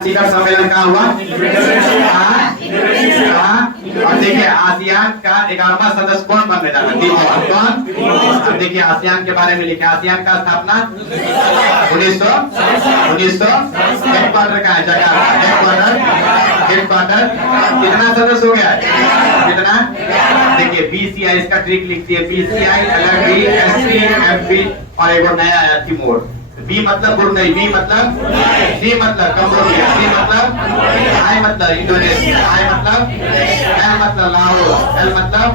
शिखर सम्मेलन कहाँ हुआ? और देखिए आसियान का 11वां सदस्य कौन बनने जा रहा है? कौन? अब देखिए आसियान के बारे में लिखा, आसियान का स्थापना 1900 हेडक्वार्टर का है, जगह हेडक्वार्टर कितना सदस्य हो गया है? कितना? देखिए बीसीआई इसका ट्रिक लिखती है, बीसीआई LRD SP MP और एक नया आया तिमोर। बी मतलब ब्रुनेई, बी मतलब सी मतलब कंबोडिया, सी मतलब आई मतलब इंडोनेशिया, आई मतलब एल मतलब लाहौर, एल मतलब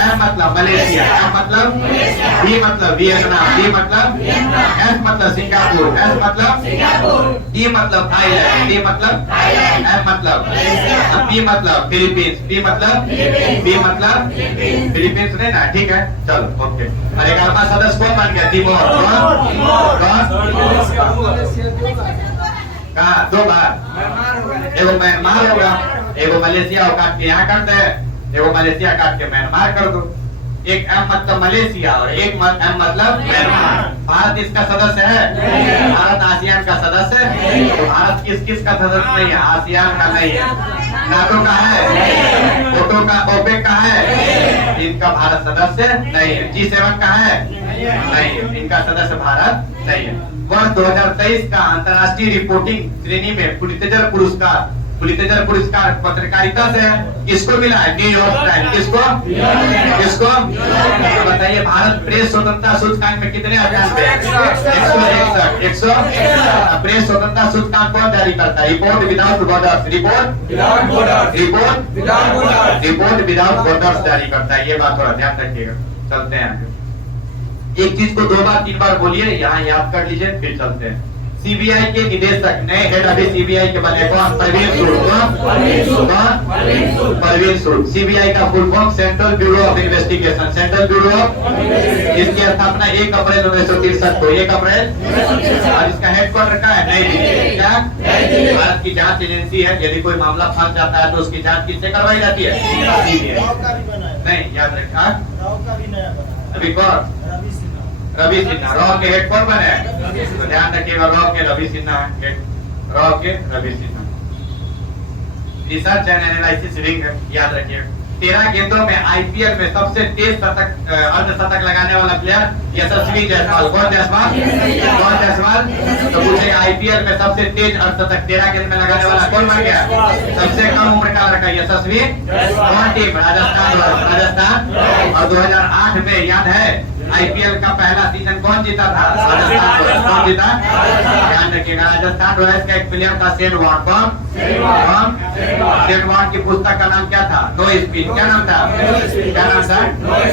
एम मतलब मलेशिया, एम मतलब बी मतलब वियतनाम, बी मतलब एस मतलब सिंगापुर, एस मतलब डी मतलब थाईलैंड, डी मतलब एम मतलब बी मतलब फिलीपींस, बी मतलब फिलीपींस नहीं ना, ठीक है चलो ओके। और 11वां सदस्य कौन बन गया? तिमोर। कौन? कहा? 2 बार, एगो म्यांमार होगा, एगो मलेशिया हो, काट के यहाँ कर दे, एगो मलेशिया काट के म्यांमार कर दो। एक एम मतलब मलेशिया और एक एम मतलब म्यांमार। भारत इसका सदस्य है? भारत आसियान का सदस्य है? तो भारत किस किस का सदस्य नहीं है? आसियान का नहीं है, नाटो का है, ओटो का, ओपेक का है, इनका भारत सदस्य नहीं है। G7 का है? नहीं है, इनका सदस्य भारत नहीं है। वर्ष 2023 का अंतर्राष्ट्रीय रिपोर्टिंग श्रेणी में पुलित्जर पुरस्कार पत्रकारिता से किसको मिला है? New York times. किसको बताइए? भारत प्रेस स्वतंत्रता सूचकांक में कितने स्थान पे? 161। प्रेस स्वतंत्रता सूचकांक कौन जारी करता है? Report without borders, report without borders जारी करता है। ये बात थोड़ा ध्यान रखिएगा। चलते हैं आगे। एक चीज को 2 बार 3 बार बोलिए, यहाँ याद कर लीजिए, फिर चलते हैं। सीबीआई के निदेशक नए हेड अभी सीबीआई के बने कौन? परवीन सूद। सीबीआई का full form central bureau of investigation, central bureau इसकी स्थापना 1 अप्रैल 1963 को, 1 अप्रैल। और इसका हेडक्वार्टर का है नई दिल्ली। क्या? भारत की जांच एजेंसी है, यदि कोई मामला फंस जाता है तो उसकी जांच किससे करवाई जाती है? नहीं, याद रखा। अभी कौन? रवि सिन्हा। रॉ के हेड कौन बने? तो ध्यान रखिएगा, रॉ के रवि सिन्हा है, रॉ के Ravi Sinha. Research and analysis wing है, याद रखिएगा। 13 गेंदों में आईपीएल में सबसे तेज अर्धशतक लगाने वाला प्लेयर यशस्वी जायसवाल। कौन जायसवाल? तो पूछेगा आईपीएल में सबसे तेज अर्धशतक 13 गेंद में लगाने वाला कौन बन गया? सबसे कम उम्र का लड़का यशस्वी। कौन टीम? राजस्थान। और 2008 में याद है आईपीएल का पहला सीजन कौन जीता था? राजस्थान। कौन जीता? ध्यान रखिएगा, राजस्थान रॉयल्स का एक प्लेयर था शेन वॉर्न। कौन? शेन वॉर्न की पुस्तक का नाम क्या था? No spin. क्या नाम था?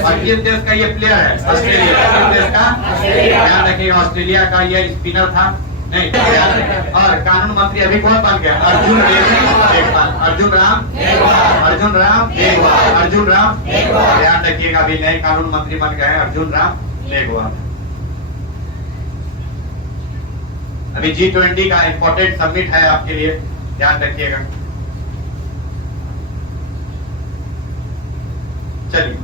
और किस देश का ये प्लेयर है? ऑस्ट्रेलिया। किस देश का? ध्यान रखिएगा, ऑस्ट्रेलिया का ये स्पिनर था। नहीं, और कानून मंत्री अभी कौन बन गया? अर्जुन राम। ध्यान रखिएगा, अभी नए कानून मंत्री बन गए हैं अर्जुन राम मेघवाल। अभी G20 का इम्पोर्टेंट समिट है आपके लिए, ध्यान रखिएगा। चलिए,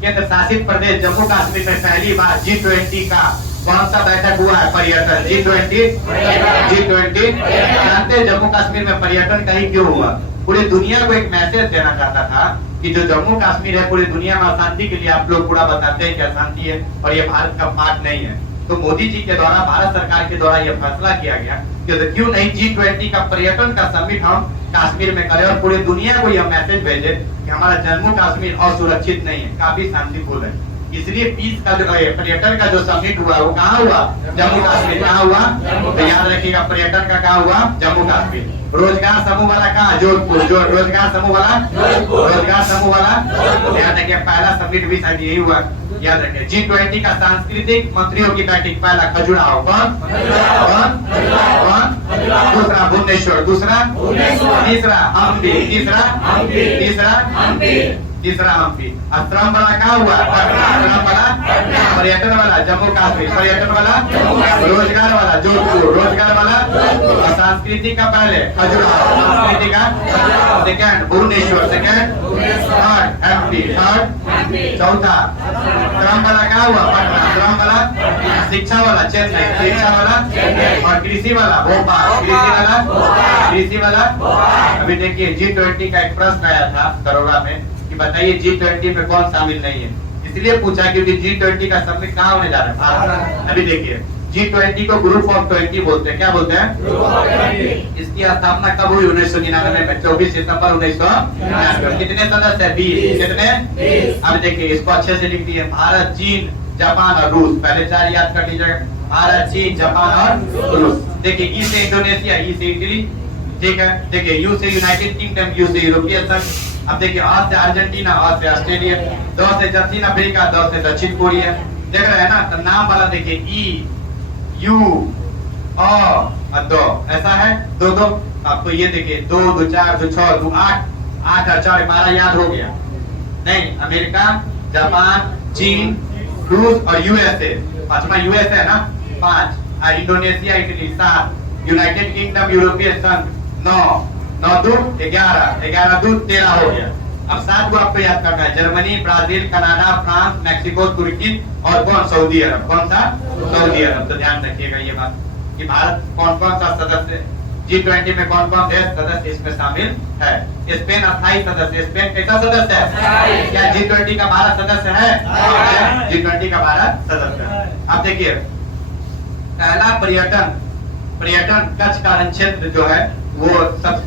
केंद्र शासित प्रदेश जम्मू कश्मीर में पहली बार G20 का कौन सा बैठक हुआ है? पर्यटन। G20 जानते जम्मू कश्मीर में पर्यटन कहीं क्यों हुआ? पूरी दुनिया को एक मैसेज देना चाहता था कि जो जम्मू कश्मीर है पूरी दुनिया में अशांति के लिए आप लोग पूरा बताते हैं कि अशांति है और ये भारत का पार्ट नहीं है। तो मोदी जी के द्वारा, भारत सरकार के द्वारा यह फैसला किया गया कि तो क्यों नहीं G20 का पर्यटन का समिट हम कश्मीर में करें और पूरी दुनिया को यह मैसेज भेजे कि हमारा जम्मू कश्मीर असुरक्षित नहीं है, काफी शांतिपूर्ण है। इसलिए पीस का जो पर्यटन का जो समिट हुआ वो कहाँ हुआ? जम्मू कश्मीर। कहाँ हुआ? तो याद रखिएगा, पर्यटन का कहाँ हुआ? जम्मू कश्मीर। रोजगार समूह वाला कहाँ? जोधपुर। जो रोजगार समूह वाला ध्यान रखिए, पहला समिट भी शायद यही हुआ, याद रखिए। G20 का सांस्कृतिक मंत्रियों की बैठक, पहला खजुराहो। कौन? दूसरा भुवनेश्वर, दूसरा तीसरा हम्पी। श्रम वाला कहाँ हुआ? श्रम वाला पर्यटन वाला जम्मू कश्मीर, पर्यटन वाला रोजगार वाला जोधपुर, रोजगार वाला। और सांस्कृतिक का पहले खजुराहो, सांस्कृतिक का second Bhubaneswar, second third MP, third चौथा। श्रम वाला कहाँ हुआ? पटना। श्रम वाला शिक्षा वाला चेन्नई, शिक्षा वाला। और कृषि वाला भोपाल, कृषि वाला पॉलिसी वाला। अभी देखिए G20 का एक प्रश्न आया था दरोगा में कि बताइए G20 में कौन शामिल नहीं है। इसलिए पूछा क्योंकि G20 का समिट कहाँ होने जा रहा है, भारत। अभी देखिए G20 को ग्रुप ऑफ 20 बोलते हैं। क्या बोलते हैं? इसकी स्थापना कब हुई? 1999 में, 24 सितंबर 1999। कितने सदस्य है? 20। कितने? अब देखिए इसको अच्छे से लिख दिए, भारत, चीन, जापान और रूस। पहले 4 याद कर लीजिएगा, भारत, चीन, जापान और रूस। देखिए ई से इंडोनेशिया, ई से इटली, ठीक है। देखिए यू से यूनाइटेड किंगडम, यू से यूरोपीय संघ। अब देखिए आ से अर्जेंटीना, आ से ऑस्ट्रेलिया, द से दक्षिण अफ्रीका, द से दक्षिण कोरिया। देख रहे हैं ना, तो नाम वाला देखिए ई, यू, और दो, ऐसा है दो दो। आपको ये देखिए 2 2 4 2 6 2 8 8 और 4 12 याद हो गया नहीं? अमेरिका, जापान, चीन, रूस और यूएसए। पांचवा यूएसए है ना, 5। इंडोनेशिया, इटली 7, यूनाइटेड किंगडम, यूरोपीय संघ 9, 9 2 11, 11 2 13 हो गया। अब 7 को आपको याद करना है, Germany, Brazil, Canada, France, Mexico, तुर्की और कौन? Saudi Arab. कौन सा? Saudi Arab. तो ध्यान रखिएगा ये बात कि भारत कौन कौन सा सदस्य G20 में कौन कौन देश सदस्य इसमें शामिल है। स्पेन अस्थायी सदस्य। स्पेन कैसा सदस्य है? क्या G20 का भारत सदस्य है? G20 का भारत सदस्य है। अब देखिए पहला पर्यटन कच्छ का रण क्षेत्र जो है वो सब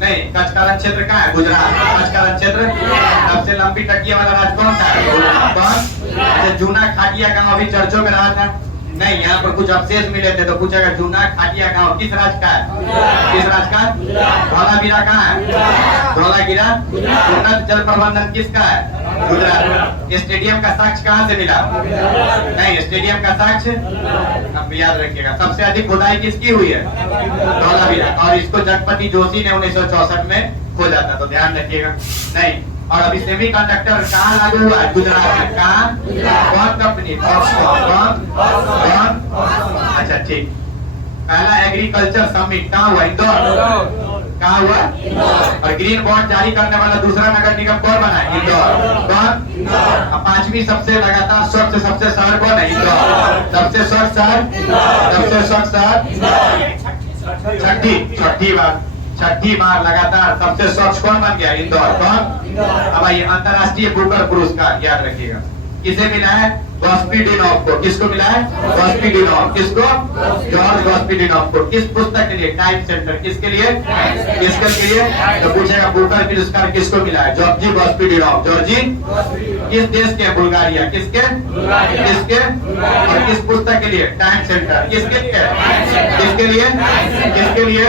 नहीं, कच्छ का रण क्षेत्र कहाँ है? गुजरात। कच्छ का रण क्षेत्र सबसे लंबी तटीय वाला राज्य कौन सा है? कौन? जूना खाटिया गांव अभी चर्चों में रहा था नहीं, यहाँ पर कुछ अवशेष मिले थे तो पूछेगा जूना खाटिया गांव किस राज्य का है? किस राज्य का? धौलावीरा कहाँ है? धौलावीरा। उन्नत जल प्रबंधन किसका है? गुजरात। स्टेडियम का साक्ष्य कहाँ से मिला? नहीं, स्टेडियम का साक्ष्य अब याद रखिएगा। सबसे अधिक खुदाई किसकी हुई है? धौलावीरा। और इसको जगपति जोशी ने 1964 में खोजा था, तो ध्यान रखिएगा। नहीं, और अभी सेमीकंडक्टर कहाँ लागू हुआ है? गुजरात में। कहाँ? कौन कंपनी? कौन? अच्छा ठीक। पहला एग्रीकल्चर समिट कहाँ हुआ? इंदौर। कहाँ हुआ? और ग्रीन बॉन्ड जारी करने वाला दूसरा नगर निगम कौन बना है? इंदौर। कौन? अब 5वीं सबसे लगातार स्वच्छ सबसे शहर कौन है? इंदौर। सबसे स्वच्छ शहर, सबसे स्वच्छ शहर छठी बार लगातार सबसे स्वच्छ कौन बन गया? इंदौर। कौन? अब आइए अंतरराष्ट्रीय बुकर पुरस्कार याद रखिएगा किसे मिला है? गॉस्पिडिनोव को। किसको मिला है? गॉस्पिडिनोव। किसको? जॉर्ज गॉस्पिडिनोव को। किस पुस्तक के लिए? Time centre. किसके लिए? किसके लिए? तो पूछेगा बुकर पुरस्कार किसको मिला है? जॉर्जी गॉस्पिडिनोव। जॉर्जी किस देश के? बुल्गारिया। किसके? किसके? और किस पुस्तक के लिए? Time centre. किसके लिए? किसके लिए? किसके लिए?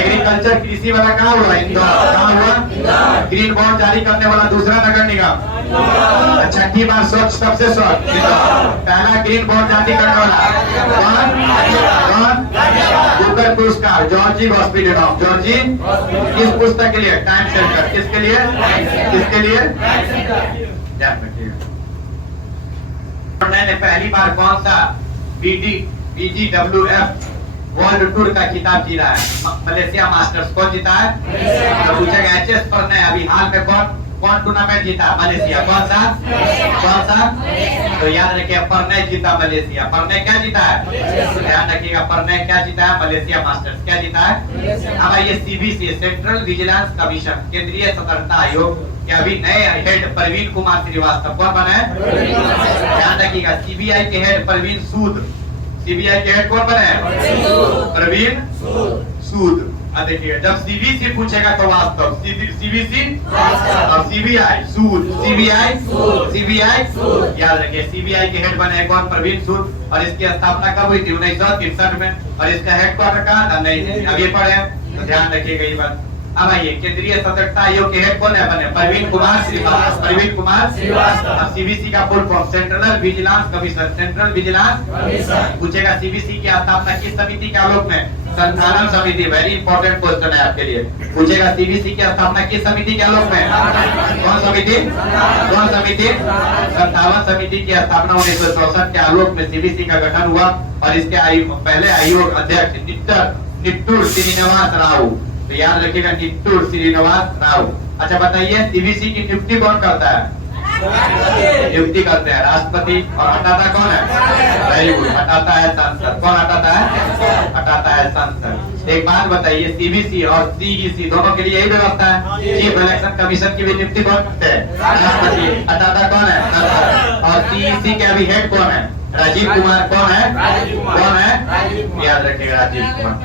एग्रीकल्चर कृषि वाला कहाँ हुआ? इंदौर। कहाँ हुआ? ग्रीन बॉन्ड जारी करने वाला दूसरा नगर निगम। छठी बार स्वच्छ सबसे स्वच्छ। पहला ग्रीन बॉन्ड जारी करने वाला कौन? कौन? बुकर पुरस्कार जॉर्जी गॉस्पिडिनोव। जॉर्जी किस पुस्तक के लिए? Time centre. किसके लिए? किसके लिए? ध्यान रखिएगा। ने पहली बार कौन सा BGWF वर्ल्ड टूर का खिताब जीता है? Malaysia masters. कौन जीता है? तो पूछेगा HS पर नहीं, अभी हाल में कौन टूर्नामेंट जीता? मलेशिया। कौन सा? कौन सा? तो याद रखिए परने जीता मलेशिया। परने क्या जीता है? ध्यान रखिएगा परने क्या जीता है? Malaysia masters. क्या जीता है? अब ये CVC सेंट्रल विजिलेंस कमीशन केंद्रीय सतर्कता आयोग के अभी नए हेड प्रवीण कुमार श्रीवास्तव कौन बने? ध्यान रखिएगा CBI के हेड प्रवीण सूद। CBI के हेड कौन बने? प्रवीण सूद। देखिए जब CVC पूछेगा तो वास्तव, CVC और CBI सूद। CBI याद रखिए CBI के हेड बने कौन? प्रवीण सूद। और इसकी स्थापना कब हुई थी? 1963 में। और इसका हेडक्वार्टर कहाँ था? नहीं अब ये पढ़े, तो ध्यान रखिएगा ये बात। अब आइए केंद्रीय सतर्कता आयोग के हेड कौन है? बने प्रवीण कुमार श्रीवास्तव। प्रवीण कुमार श्रीवास्तव। CVC का full form central vigilance commission. Central vigilance पूछेगा CVC की स्थापना किस समिति के आलोक में? संचालन समिति। वेरी इंपॉर्टेंट क्वेश्चन है आपके लिए। पूछेगा CVC की स्थापना किस समिति के आलोक में? कौन समिति? कौन समिति? संचालन समिति की स्थापना 1964 के आलोक में CVC का गठन हुआ। और इसके पहले आयोग अध्यक्ष निट्टूर श्रीनिवास राव। तो याद रखिएगा निट्टूर श्रीनिवास राव। अच्छा बताइए CVC की नियुक्ति कौन करता है? नियुक्ति करते हैं राष्ट्रपति। और हटाता कौन है? हटाता है संसद। कौन हटाता है? हटाता है संसद। एक बात बताइए, सीबीसी और सीईसी दोनों के लिए यही व्यवस्था है। चीफ इलेक्शन कमीशन की भी नियुक्ति कौन करते हैं? राष्ट्रपति। हटाता कौन है? और सीईसी के अभी हेड कौन है? राजीव कुमार। कौन है? कौन है? याद रखिएगा, राजीव कुमार।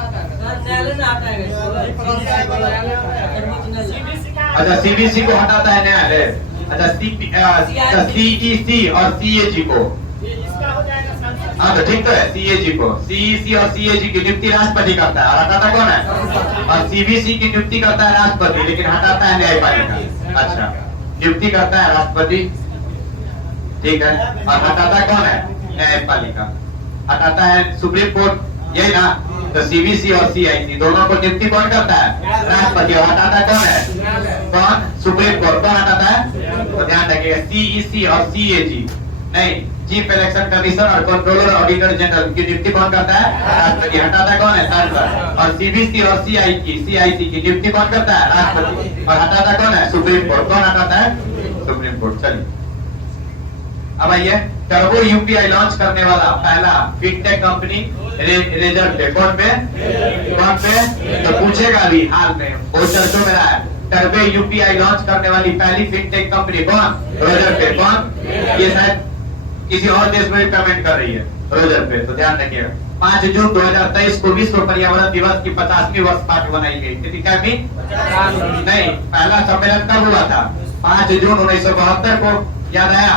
अच्छा, सीबीसी को हटाता है न्यायालय। अच्छा, सीईसी और सीएजी को, हाँ तो ठीक तो है। सीएजी को, सीईसी और सीएजी की नियुक्ति राष्ट्रपति करता है और हटाता कौन है? और सीबीसी की नियुक्ति करता है राष्ट्रपति, लेकिन हटाता है न्यायपालिका। अच्छा, नियुक्ति करता है राष्ट्रपति, ठीक है, और हटाता कौन है? न्यायपालिका। हटाता है सुप्रीम कोर्ट, यही ना? तो सीबीसी और सीआईसी दोनों को नियुक्ति कौन करता है? राष्ट्रपति। और हटाता कौन है? कौन? Supreme court. कौन हटाता है? तो ध्यान रखिएगा, सीईसी और सीएजी नहीं, चीफ इलेक्शन कमीशन और कंट्रोलर ऑडिटर जनरल की नियुक्ति कौन करता है? राष्ट्रपति। हटाता कौन है? सांसद। और सीबीसी और सीआईसी की नियुक्ति कौन करता है? राष्ट्रपति। और हटाता कौन है? Supreme court. कौन हटाता है? Supreme court. चलिए अब आइए, टर्बो यूपीआई लॉन्च करने वाला पहला फिनटेक कंपनी रिजल्ट पे कौन पे? कौन पे? तो पूछेगा अभी हाल में, बहुत चर्चों में रहा है। टर्बो यूपीआई लॉन्च करने वाली पहली फिनटेक कंपनी कौन? रोजर पे। कौन? ये शायद किसी और देश में भी पेमेंट कर रही है, रोजर पे। तो ध्यान रखिएगा, 5 जून 2023 को विश्व पर्यावरण दिवस की 50वीं वर्षगांठ मनाई गई। कितनी? नहीं, पहला सम्मेलन कब हुआ था? 5 जून 1972 को। याद आया?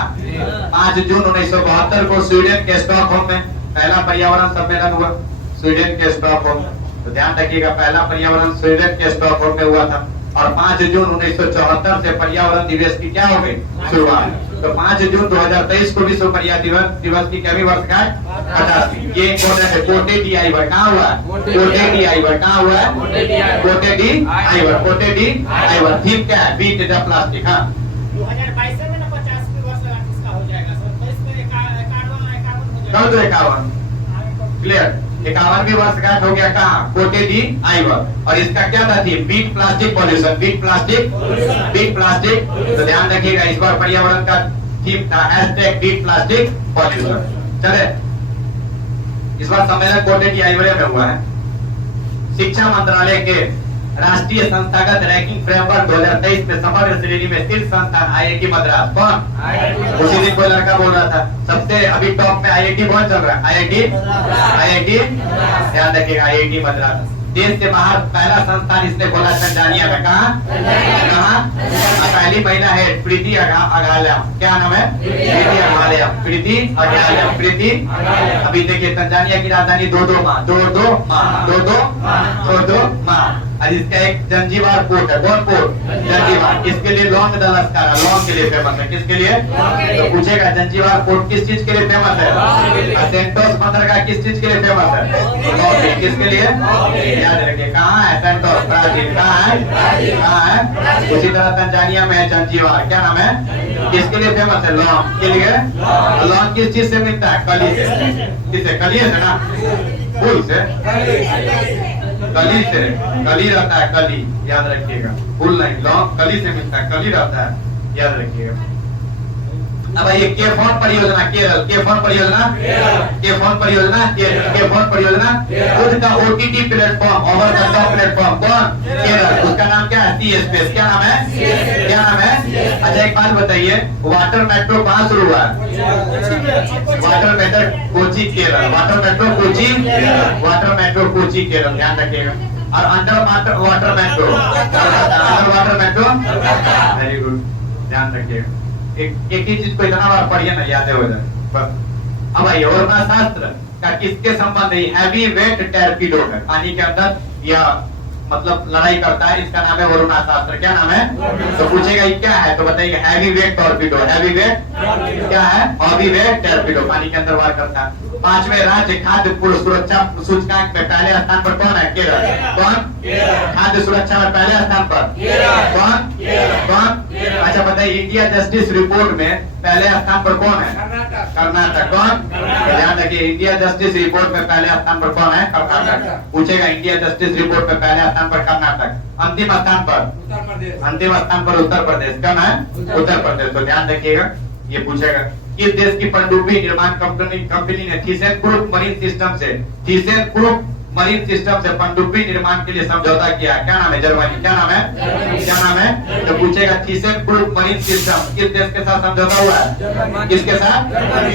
5 जून 1972 को स्वीडन के स्टॉकहोम में पहला पर्यावरण सम्मेलन हुआ, स्वीडन के स्टॉकहोम। तो ध्यान रखिएगा, पहला पर्यावरण स्वीडन के स्टॉकहोम में हुआ था। और 5 जून 1974 से पर्यावरण दिवस की क्या हो गई? शुरुआत। तो 5 जून 2023 को विश्व पर्यावरण दिवस की क्या वर्षगांठ? 50वीं। ये कोटे डी आईवर कहाँ हुआ? कोटे डी आईवर कहाँ हुआ है? कोटे डी आईवर। कोटे डी आईवर। थीम क्या है? Beat the plastic. हाँ, 2022 में ना 50वीं वर्षगांठ इसका हो जाएगा सर, तो इसमें 51 कर दो 51। क्लियर? 51वीं वर्षगांठ हो गया कहाँ? कोटे डी आईवर। और इसका क्या था theme? Beat plastic pollution. Beat plastic, beat plastic. तो ध्यान रखिएगा, इस बार पर्यावरण का थीम था #बीट प्लास्टिक पॉल्यूशन। चले, इस बार सम्मेलन कोटे डी आईवर में हुआ है। शिक्षा मंत्रालय के राष्ट्रीय संस्थागत रैंकिंग फ्रेमवर्क 2023 में समग्र श्रेणी में शीर्ष संस्थान आईआईटी मद्रास। कौन? उसी दिन कोई लड़का बोल रहा था सबसे अभी टॉप में आईआईटी कौन चल रहा है? आईआईटी। ध्यान रखिएगा, आईआईटी मद्रास देश से बाहर पहला संस्थान इसने खोला तंजानिया में। कहाँ? पहली महिला है प्रीति अगालिया। क्या नाम है? प्रीति अगालिया। प्रीति अगालिया। प्रीति। अभी देखिए, तंजानिया की राजधानी दो माह। और इसका एक जंजीबार पोर्ट है। कौन पोर्ट? जंजीबार। इसके लिए लॉन्ग द लश्कारा, लॉन्ग के लिए फेमस है। किसके लिए? तो पूछेगा, जंजीबार पोर्ट किस चीज के लिए फेमस है? सेंटोस बंदरगाह किस चीज के लिए फेमस है? किसके लिए? याद रखिए, कहाँ है सेंटोस? ब्राजील। कहाँ है? उसी तरह तंजानिया में है जंजीबार। क्या नाम है? किसके लिए फेमस है? लॉन्ग के लिए। लॉन्ग किस चीज से मिलता है? कली से। किससे? कली है ना? फूल से, कली से। कली रहता है, कली। याद रखिएगा, फूल नहीं। लॉन्ग कली से मिलता है, कली रहता है। याद रखिएगा। अब ये केफोन परियोजना केरल। केफोन परियोजना खुद का OTT platform, over the top platform. कौन? केरल। उसका नाम क्या है? सी स्पेस। क्या नाम है? क्या नाम है? अच्छा, एक बात बताइए, वाटर मेट्रो कहाँ शुरू हुआ? Water metro Kochi Kerala. Water metro Kochi, water metro Kochi Kerala. ध्यान रखिएगा। और under water metro, under water metro. Very good, ध्यान रखिएगा। एक ही चीज को इतना बार पढ़िए ना, याद हो जाए बस। अब आइए, वरुणा शास्त्र का किसके संबंध है? हैवी वेट टॉर्पीडो है, पानी के अंदर यह मतलब लड़ाई करता है। इसका नाम है वरुणा शास्त्र। क्या नाम है? तो पूछेगा ये क्या है, तो बताइए heavy weight torpedo. Heavy weight क्या है? हैवी वेट टॉर्पीडो, पानी के अंदर वार करता है। 5वें राज्य खाद्य सुरक्षा सूचकांक में पहले स्थान पर कौन है? केरल। कौन? खाद्य सुरक्षा में पहले स्थान पर कौन? अच्छा बताइए, इंडिया जस्टिस रिपोर्ट में पहले स्थान पर कौन है? कर्नाटक। कौन? ध्यान रखिए, इंडिया जस्टिस रिपोर्ट में पहले स्थान पर कौन है? कर्नाटक। पूछेगा, इंडिया जस्टिस रिपोर्ट में पहले स्थान पर कर्नाटक। अंतिम स्थान पर उत्तर प्रदेश। कौन है? उत्तर प्रदेश। तो ध्यान रखिएगा, ये पूछेगा किस देश की पनडुब्बी निर्माण कंपनी ने थीसेन ग्रुप मरीन सिस्टम से थीसेन ग्रुप मरीन सिस्टम से पनडुब्बी निर्माण के लिए समझौता किया। क्या नाम है? जर्मनी। क्या नाम है? क्या नाम है? तो पूछेगा थीसेन ग्रुप मरीन सिस्टम किस देश के साथ समझौता हुआ है? किसके साथ?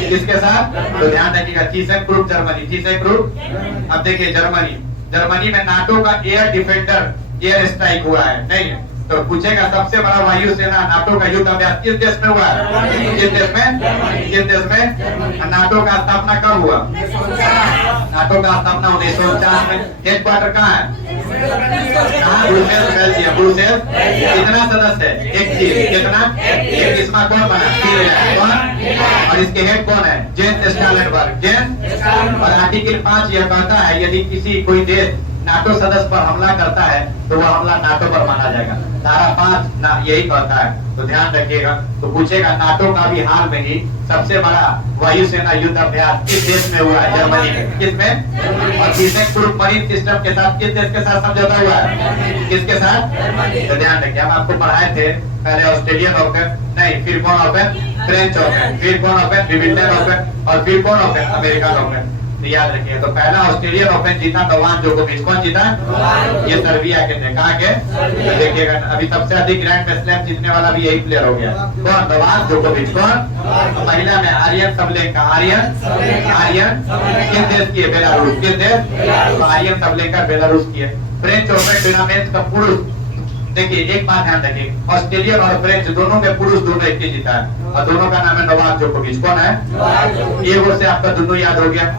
किसके साथ? तो ध्यान रखिएगा, थीसेन ग्रुप जर्मनी, थीसेन ग्रुप। अब देखिए जर्मनी में नाटो का एयर डिफेंडर एयर स्ट्राइक हुआ है, नहीं है? तो पूछेगा सबसे बड़ा वायुसेना नाटो का युद्ध अभ्यास किस देश में हुआ है? किस देश में? किस देश में? नाटो का स्थापना कब हुआ? नाटो का स्थापना 1949 में। हेडक्वार्टर कहाँ है? कहाँ? Brussels, Belgium. ब्रुसेल्स। कितना सदस्य है? 21। कितना? 21वां कौन बना? कौन? और इसके हेड कौन है? Jens Stoltenberg. जेन्स। और आर्टिकल 5 यह कहता है यदि किसी कोई देश नाटो सदस्य पर हमला करता है तो वह हमला नाटो पर माना जाएगा। धारा 5 यही कहता है, तो ध्यान रखिएगा। तो पूछेगा नाटो का भी हाल में ही सबसे बड़ा वायुसेना युद्ध अभ्यास किस देश में हुआ है? जर्मनी में। किसमें? और थीसेन ग्रुप मरीन सिस्टम के साथ किस देश के साथ समझौता हुआ है? किसके साथ? तो ध्यान रखिए, हम आपको पढ़ाए थे पहले ऑस्ट्रेलियन ओपन, नहीं फिर कौन ओपन? फ्रेंच ओपन, फिर कौन ओपन? विंबलडन ओपन, और फिर कौन ओपन? American open. तो याद रखिए, तो पहला ऑस्ट्रेलियन ओपन जीता नोवाक जोकोविच। कौन जीता? ये सर्बिया के थे। कहाँ के? तो देखिएगा अभी सबसे अधिक ग्रैंड स्लैम जीतने वाला भी यही प्लेयर हो गया। कौन? नोवाक जोकोविच। कौन? महिला में आर्यन सबलेंका। आर्यन किस देश की है? बेलारूस। किस देश? तो आर्यन सबलेंका बेलारूस की है। फ्रेंच ओपन टूर्नामेंट का पुरुष, देखिए एक बात ध्यान रखिए, ऑस्ट्रेलियन और फ्रेंच दोनों में पुरुष दोनों एक ही जीता है, और दोनों का नाम है नोवाक जोकोविच। कौन है? ये वो से आपका दोनों याद हो गया।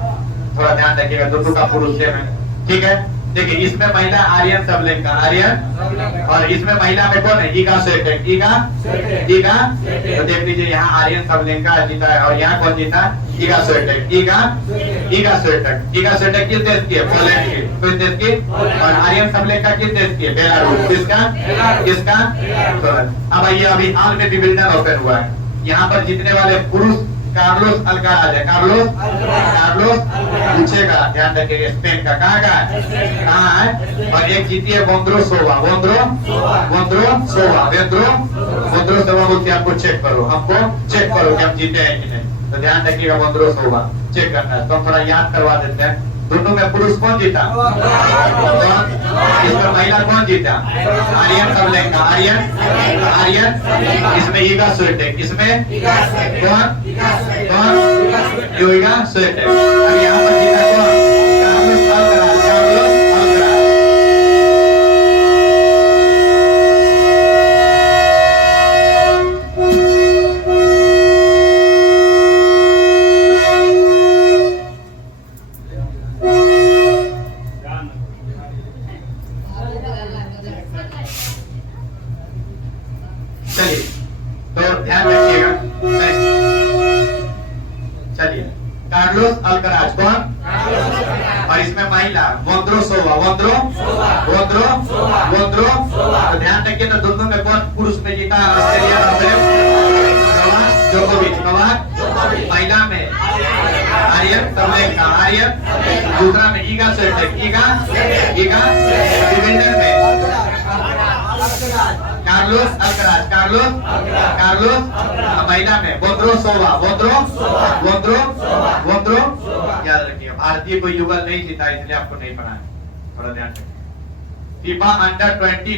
थोड़ा ध्यान रखिएगा, दोनों का पुरुष सेम है, ठीक है। देखिए इसमें महिला आर्यन सबलेंका, आर्यन, और इसमें महिला में कौन है? ईगा स्विएटेक। ईगा। तो देख लीजिए यहाँ आर्यन सबलेंका जीता है, और यहाँ कौन जीता? ईगा स्विएटेक। ईगा स्विएटेक किस देश की है? पोलैंड की। किस देश की? और आर्यन सबलेंका किस देश की है? बेलारूस। किसका? अब आइए, अभी हाल में विंबलडन ओपन हुआ है, यहाँ पर जीतने वाले पुरुष कार्लोस अल्काराज है। कार्लोस पूछेगा, ध्यान रखिए, स्पेन का। कहाँ का है? कहाँ है? और एक जीती है वोंद्रोसोवा बोलते आपको चेक करो, हमको चेक करो कि हम जीते हैं कि नहीं। तो ध्यान रखिएगा, वोंद्रोसोवा चेक करना है, तो हम थोड़ा याद करवा देते हैं। दोनों में पुरुष कौन जीता? इसमें महिला कौन जीता? आर्यन सबलेंका। आर्यन। इसमें ईगा स्विएटेक। इसमें कौन? ईगा स्विएटेक। अब यहाँ पर जीता कौन? Carlos Alcaraz. चलिए, तो ध्यान रखिएगा, चलिए कार्लोस अल्काराज। कौन? और इसमें महिला वोंद्रोसोवा। तो ध्यान रखिए, तो दोनों में कौन पुरुष में जीता? ऑस्ट्रेलिया नोवाक जोकोविच। महिला में आर्यन सबलेंका। दूसरा में ईगा स्विएटेक। ईगा। विंबलडन में कार्लोस अल्काराज। महिला में वोंद्रोसोवा। याद रखिए, भारतीय कोई युगल नहीं जीता, इसलिए आपको नहीं पढ़ा है, थोड़ा ध्यान रखिए। फीफा अंडर 20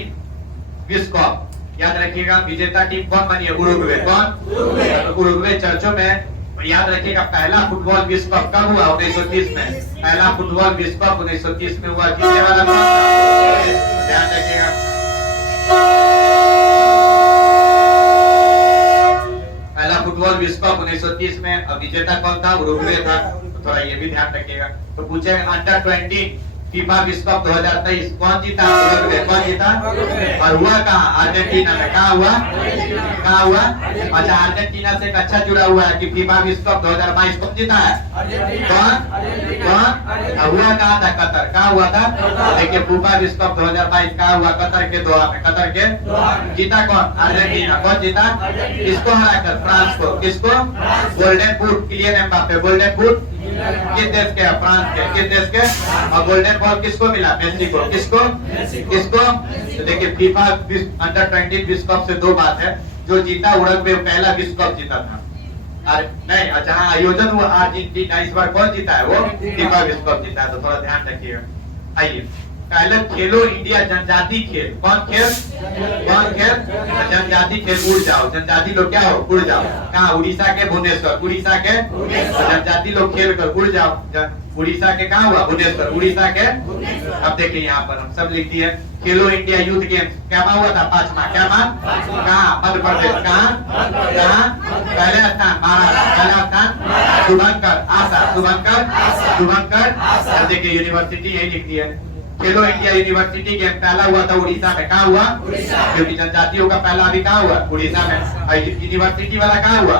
विश्व कप, याद रखिएगा, विजेता टीम कौन बनी है? उरुग्वे। कौन? उरुग्वे। चर्चों में याद रखिएगा, पहला फुटबॉल विश्व कप कब हुआ? 1930 में। पहला फुटबॉल विश्व कप 1930 में हुआ। जीतने वाला कौन? ध्यान रखिएगा, पहला फुटबॉल विश्व कप 1930 में, और विजेता कौन था? उरुग्वे था। तो थोड़ा ये भी ध्यान रखिएगा। तो पूछे अंडर 20 फीफा विश्व कप 2023 कौन जीता? उरुग्वे। कौन जीता? और हुआ कहाँ? अर्जेंटीना में। कहाँ हुआ? अच्छा, अर्जेंटीना से एक अच्छा जुड़ा हुआ है कि फीफा विश्व कप 2022 कौन जीता है? कौन? हुआ कहाँ था? कतर। कहाँ हुआ था? देखिए, फीफा विश्व कप 2022 कहाँ हुआ? कतर के दोहा में। कतर के जीता कौन? अर्जेंटीना। कौन जीता? किसको हराकर? फ्रांस को। किसको? Golden boot Kylian Mbappe. Golden boot किस देश के? फ्रांस के। किस देश के? और गोल्डन बॉल किसको मिला? मेसी को। किसको? तो देखिए, फीफा अंडर 20 विश्व कप से दो बात है, जो जीता उरुग्वे पहला विश्व कप जीता था, अरे नहीं, जहाँ आयोजन हुआ अर्जेंटीना, इस बार कौन जीता है? वो फीफा विश्व कप जीता है। तो थोड़ा ध्यान रखिएगा। आइए, पहले खेलो इंडिया जनजाति खेल। कौन खेल? कौन खेल? जनजाति खेल। उड़ जाओ, जनजाति लोग क्या हो? उड़ जाओ। कहाँ? उड़ीसा के भुवनेश्वर। उड़ीसा के जनजाति लोग खेल कर उड़ जाओ। उड़ीसा के कहाँ हुआ? भुवनेश्वर। उड़ीसा के। अब देखिए यहाँ पर हम सब लिख दिए, खेलो इंडिया यूथ गेम्स क्या हुआ था? 5वां। क्या मां? कहाँ? मध्य प्रदेश। कहाँ? कहाँ? पहले स्थान महाराष्ट्र। पहला स्थान शुभंकर आशा। शुभंकर। देखिए यूनिवर्सिटी यही लिख दिया, खेलो इंडिया यूनिवर्सिटी गेम पहला हुआ था उड़ीसा में। कहाँ हुआ? क्योंकि जनजातियों का पहला अभी कहाँ हुआ? उड़ीसा में। और यूनिवर्सिटी वाला कहाँ हुआ?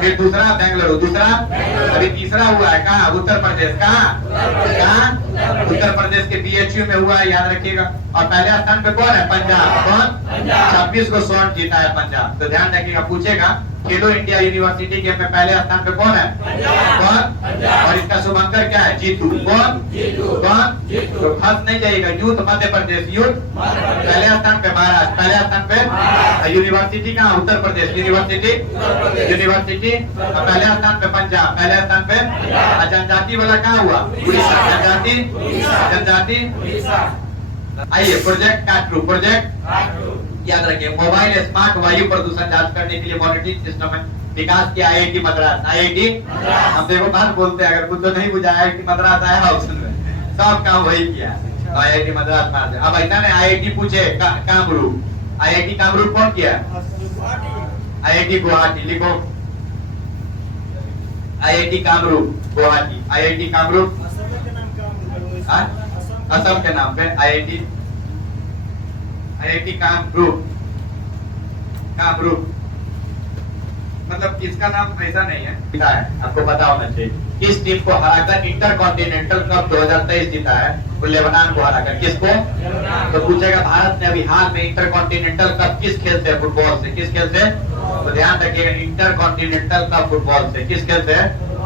फिर दूसरा बेंगलुरु। दूसरा अभी तीसरा हुआ है कहाँ? उत्तर प्रदेश। कहाँ? कहाँ? उत्तर प्रदेश के BHU में हुआ है, याद रखिएगा। और पहले स्थान पे कौन है? पंजाब। कौन? 26 को स्वर्ण जीता है पंजाब। तो ध्यान रखिएगा, पूछेगा खेलो इंडिया यूनिवर्सिटी गेम में पहले स्थान पे कौन है? कौन? और इसका शुभंकर क्या है? जीतू। कौन? कौन? तो फंस नहीं जाएगा। यूथ मध्य प्रदेश। यूथ पहले स्थान पे महाराष्ट्र। पहले स्थान पे यूनिवर्सिटी कहाँ? उत्तर प्रदेश। यूनिवर्सिटी पहले स्थान पे पंजाब। पहले स्थान पे जनजाति वाला कहाँ हुआ? उड़ीसा। जनजाति। आइए, प्रोजेक्ट काटरू। प्रोजेक्ट याद रखिए, मोबाइल स्मार्ट वायु प्रदूषण जांच करने के लिए मॉनिटरिंग सिस्टम है विकास किया IIT मद्रास। IIT हम देखो बात बोलते हैं, अगर कुछ तो नहीं बुझा IIT मद्रास आया ऑप्शन में, सब काम वही किया। तो IIT मद्रास में अब ऐसा ने IIT पूछे कामरूप। IIT कामरूप कौन किया? IIT गुवाहाटी। लिखो IIT कामरूप गुवाहाटी। IIT कामरूप असम के नाम पे IIT कामरूप। मतलब इसका नाम ऐसा नहीं है, आपको पता होना चाहिए। किस टीम को हराकर इंटर कॉन्टिनेंटल कप 2023 जीता है? वो लेबनान को हराकर। किसको? तो पूछेगा भारत ने अभी हाल में इंटर कॉन्टिनेंटल कप किस खेल से? फुटबॉल से। किस खेल से? तो ध्यान रखिएगा, इंटर कॉन्टिनेंटल कप फुटबॉल से। किस खेल से?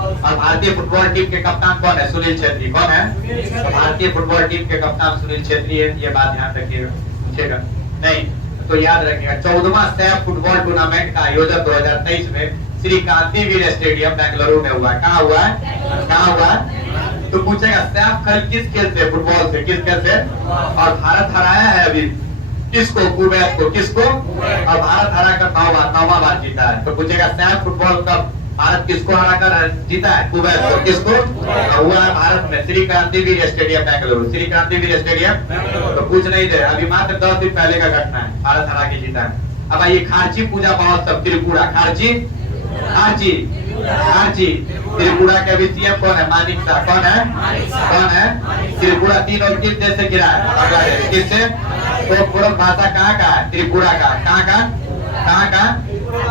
और भारतीय फुटबॉल टीम के कप्तान कौन है? सुनील छेत्री। कौन है? तो भारतीय फुटबॉल टीम के कप्तान सुनील छेत्री है। ये बात ध्यान रखिएगा, पूछेगा नहीं तो याद रखिएगा। 14वां सैफ फुटबॉल टूर्नामेंट का आयोजन 2023 में श्री क्रांतिवीर स्टेडियम बेंगलुरु में हुआ। कहाँ हुआ? कहाँ हुआ? तो पूछेगा सैफ खेल किस खेल से? फुटबॉल से। किस खेल से? और भारत हराया है अभी किसको? कुवैत को। किसको? और भारत हराकर 9वां बार जीता है। तो पूछेगा सैफ फुटबॉल कप भारत किसको हराकर जीता है? कुवैत को। किसको? हुआ भारत में श्री क्रांतिवीर स्टेडियम बेंगलुरु। श्री क्रांतिवीर स्टेडियम तो पूछ नहीं दे, अभी मात्र 10 दिन पहले का घटना है, भारत हरा के जीता है। अब आइए, खारची पूजा महोत्सव त्रिपुरा। खारची त्रिपुरा के अभी CM कौन है? मानिक शाह। कौन है? कौन है? त्रिपुरा 3 और किस देश से गिरा है? बांग्लादेश। किससे? तो पूर्व भाषा कहाँ का है? त्रिपुरा का। कहाँ का?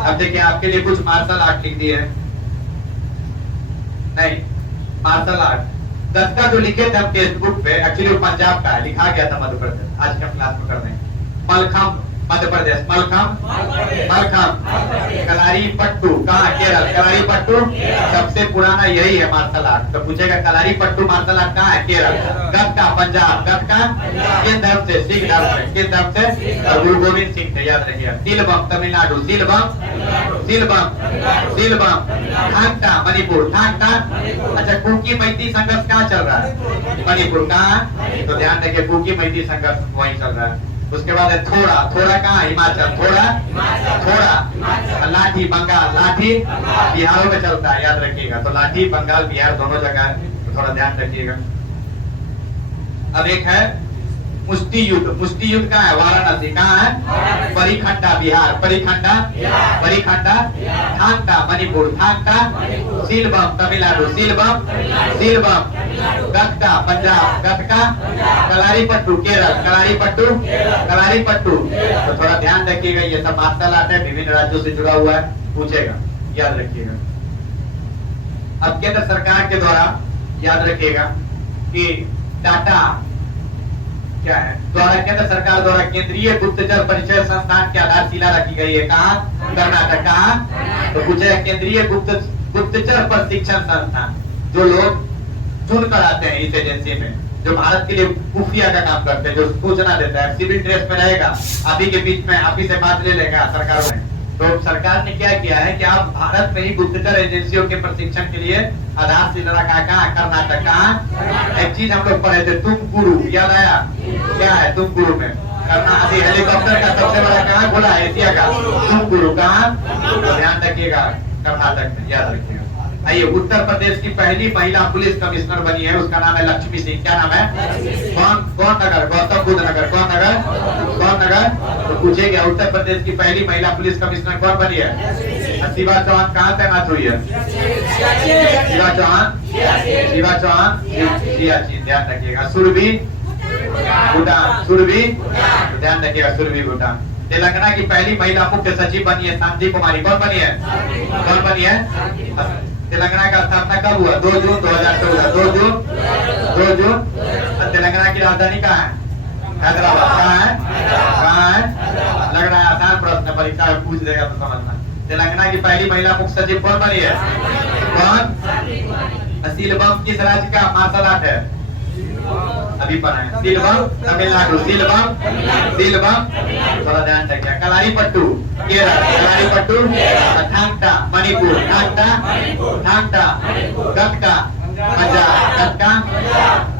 अब देखिए, आपके लिए कुछ मार्शल आर्ट लिख दिए। नहीं, मार्शल आर्ट 10 का जो लिखे थे हम टेक्स्ट बुक पे, एक्चुअली वो पंजाब का है, लिखा गया था मध्य प्रदेश। आज के हम क्लास में कर रहे हैं। मलखम मध्य प्रदेश। मलखम कलारी पट्टू कहाँ? केरल। कलारी पट्टू सबसे पुराना यही है मार्शल आर्ट। तो पूछेगा कलारी पट्टू मार्शल आर्ट कहाँ है? केरल। गतका पंजाब। गतका किस धर्म से? सिख धर्म से। किस धर्म से? और गुरु गोविंद सिंह से, याद रखिए। सिलबम तमिलनाडु। सिलबम थांगटा मणिपुर। थांगटा। अच्छा, कुकी मैती संघर्ष कहाँ चल रहा है? मणिपुर। कहाँ? तो ध्यान रखिए, कुकी मैती संघर्ष वहीं चल रहा है। उसके बाद है थोड़ा कहाँ? हिमाचल। थोड़ा लाठी बंगाल। लाठी बिहारों में चलता है, याद रखिएगा। तो लाठी बंगाल बिहार दोनों जगह है, तो थोड़ा ध्यान रखिएगा। अब एक है मुष्टि युद्ध कहाँ है? वाराणसी। कहाँ है? परिखंडा बिहार। परिखंडा थांगटा मणिपुर। थांगटा सिलबम तमिलनाडु। सिलबम गतका पंजाब। गतका कलारी पट्टू केरल। कलारी पट्टू तो थोड़ा ध्यान रखिएगा, ये सब मार्शल आर्ट है, विभिन्न राज्यों से जुड़ा हुआ है, पूछेगा, याद रखिएगा। अब केंद्र सरकार के द्वारा याद रखिएगा कि टाटा क्या है? द्वारा केंद्र सरकार द्वारा केंद्रीय गुप्तचर परिचय संस्थान की आधारशिला रखी गई है। कहाँ? कर्नाटक। कहाँ? तो पूछेगा केंद्रीय गुप्तचर प्रशिक्षण संस्थान, जो लोग चुन कर आते हैं इस एजेंसी में, जो भारत के लिए खुफिया का काम करते हैं, जो सूचना देता है, सिविल ड्रेस में रहेगा, आप ही के बीच में आप ही से बात ले लेगा सरकार में, तो सरकार ने क्या किया है कि आप भारत में ही गुप्तचर एजेंसियों के प्रशिक्षण के लिए आधारशिला कहाँ कर्नाटक कहाँ एक चीज हम लोग पढ़े थे तुमकुरु, याद आया क्या है तुमकुरु में कर्नाटक हेलीकॉप्टर का सबसे बड़ा कहाँ खुला है एशिया का तुमकुरु कहाँ, तो ध्यान रखिएगा कर्नाटक में, याद रखिएगा। आइए उत्तर प्रदेश की पहली महिला पुलिस कमिश्नर बनी है, उसका नाम है लक्ष्मी सिंह। क्या नाम है? कौन नगर? गौतम बुद्ध नगर। कौन नगर? तो पूछेगा उत्तर प्रदेश की पहली महिला पुलिस कमिश्नर कौन बनी है? शिवा चौहान कहाँ तैनात हुई है? शिवा चौहान सियाचिन, ध्यान रखिएगा। सुरभि भूटान, सुरभि ध्यान रखिएगा, सुरभि भूटान। तेलंगाना की पहली महिला मुख्य सचिव बनी है शांति कुमारी। कौन बनी है? तेलंगाना का स्थापना कब हुआ? 2 जून 2014। 2 जून। तेलंगाना की राजधानी कहाँ है? हैदराबाद। कहाँ है? लग रहा है आसान प्रश्न, परीक्षा में पूछ देगा तो समझना। तेलंगाना की पहली महिला मुख्य सचिव कौन बनी है? कौन? सीलबम किस राज्य का मार्शल आर्ट है? अभी पढ़ा है। सीलबम तमिलनाडु। सीलबम थोड़ा ध्यान रखिए। कलारीपट्टू केरल। कलारीपट्टू थांगटा मणिपुर। थांगटा गटका पंजाब। गटका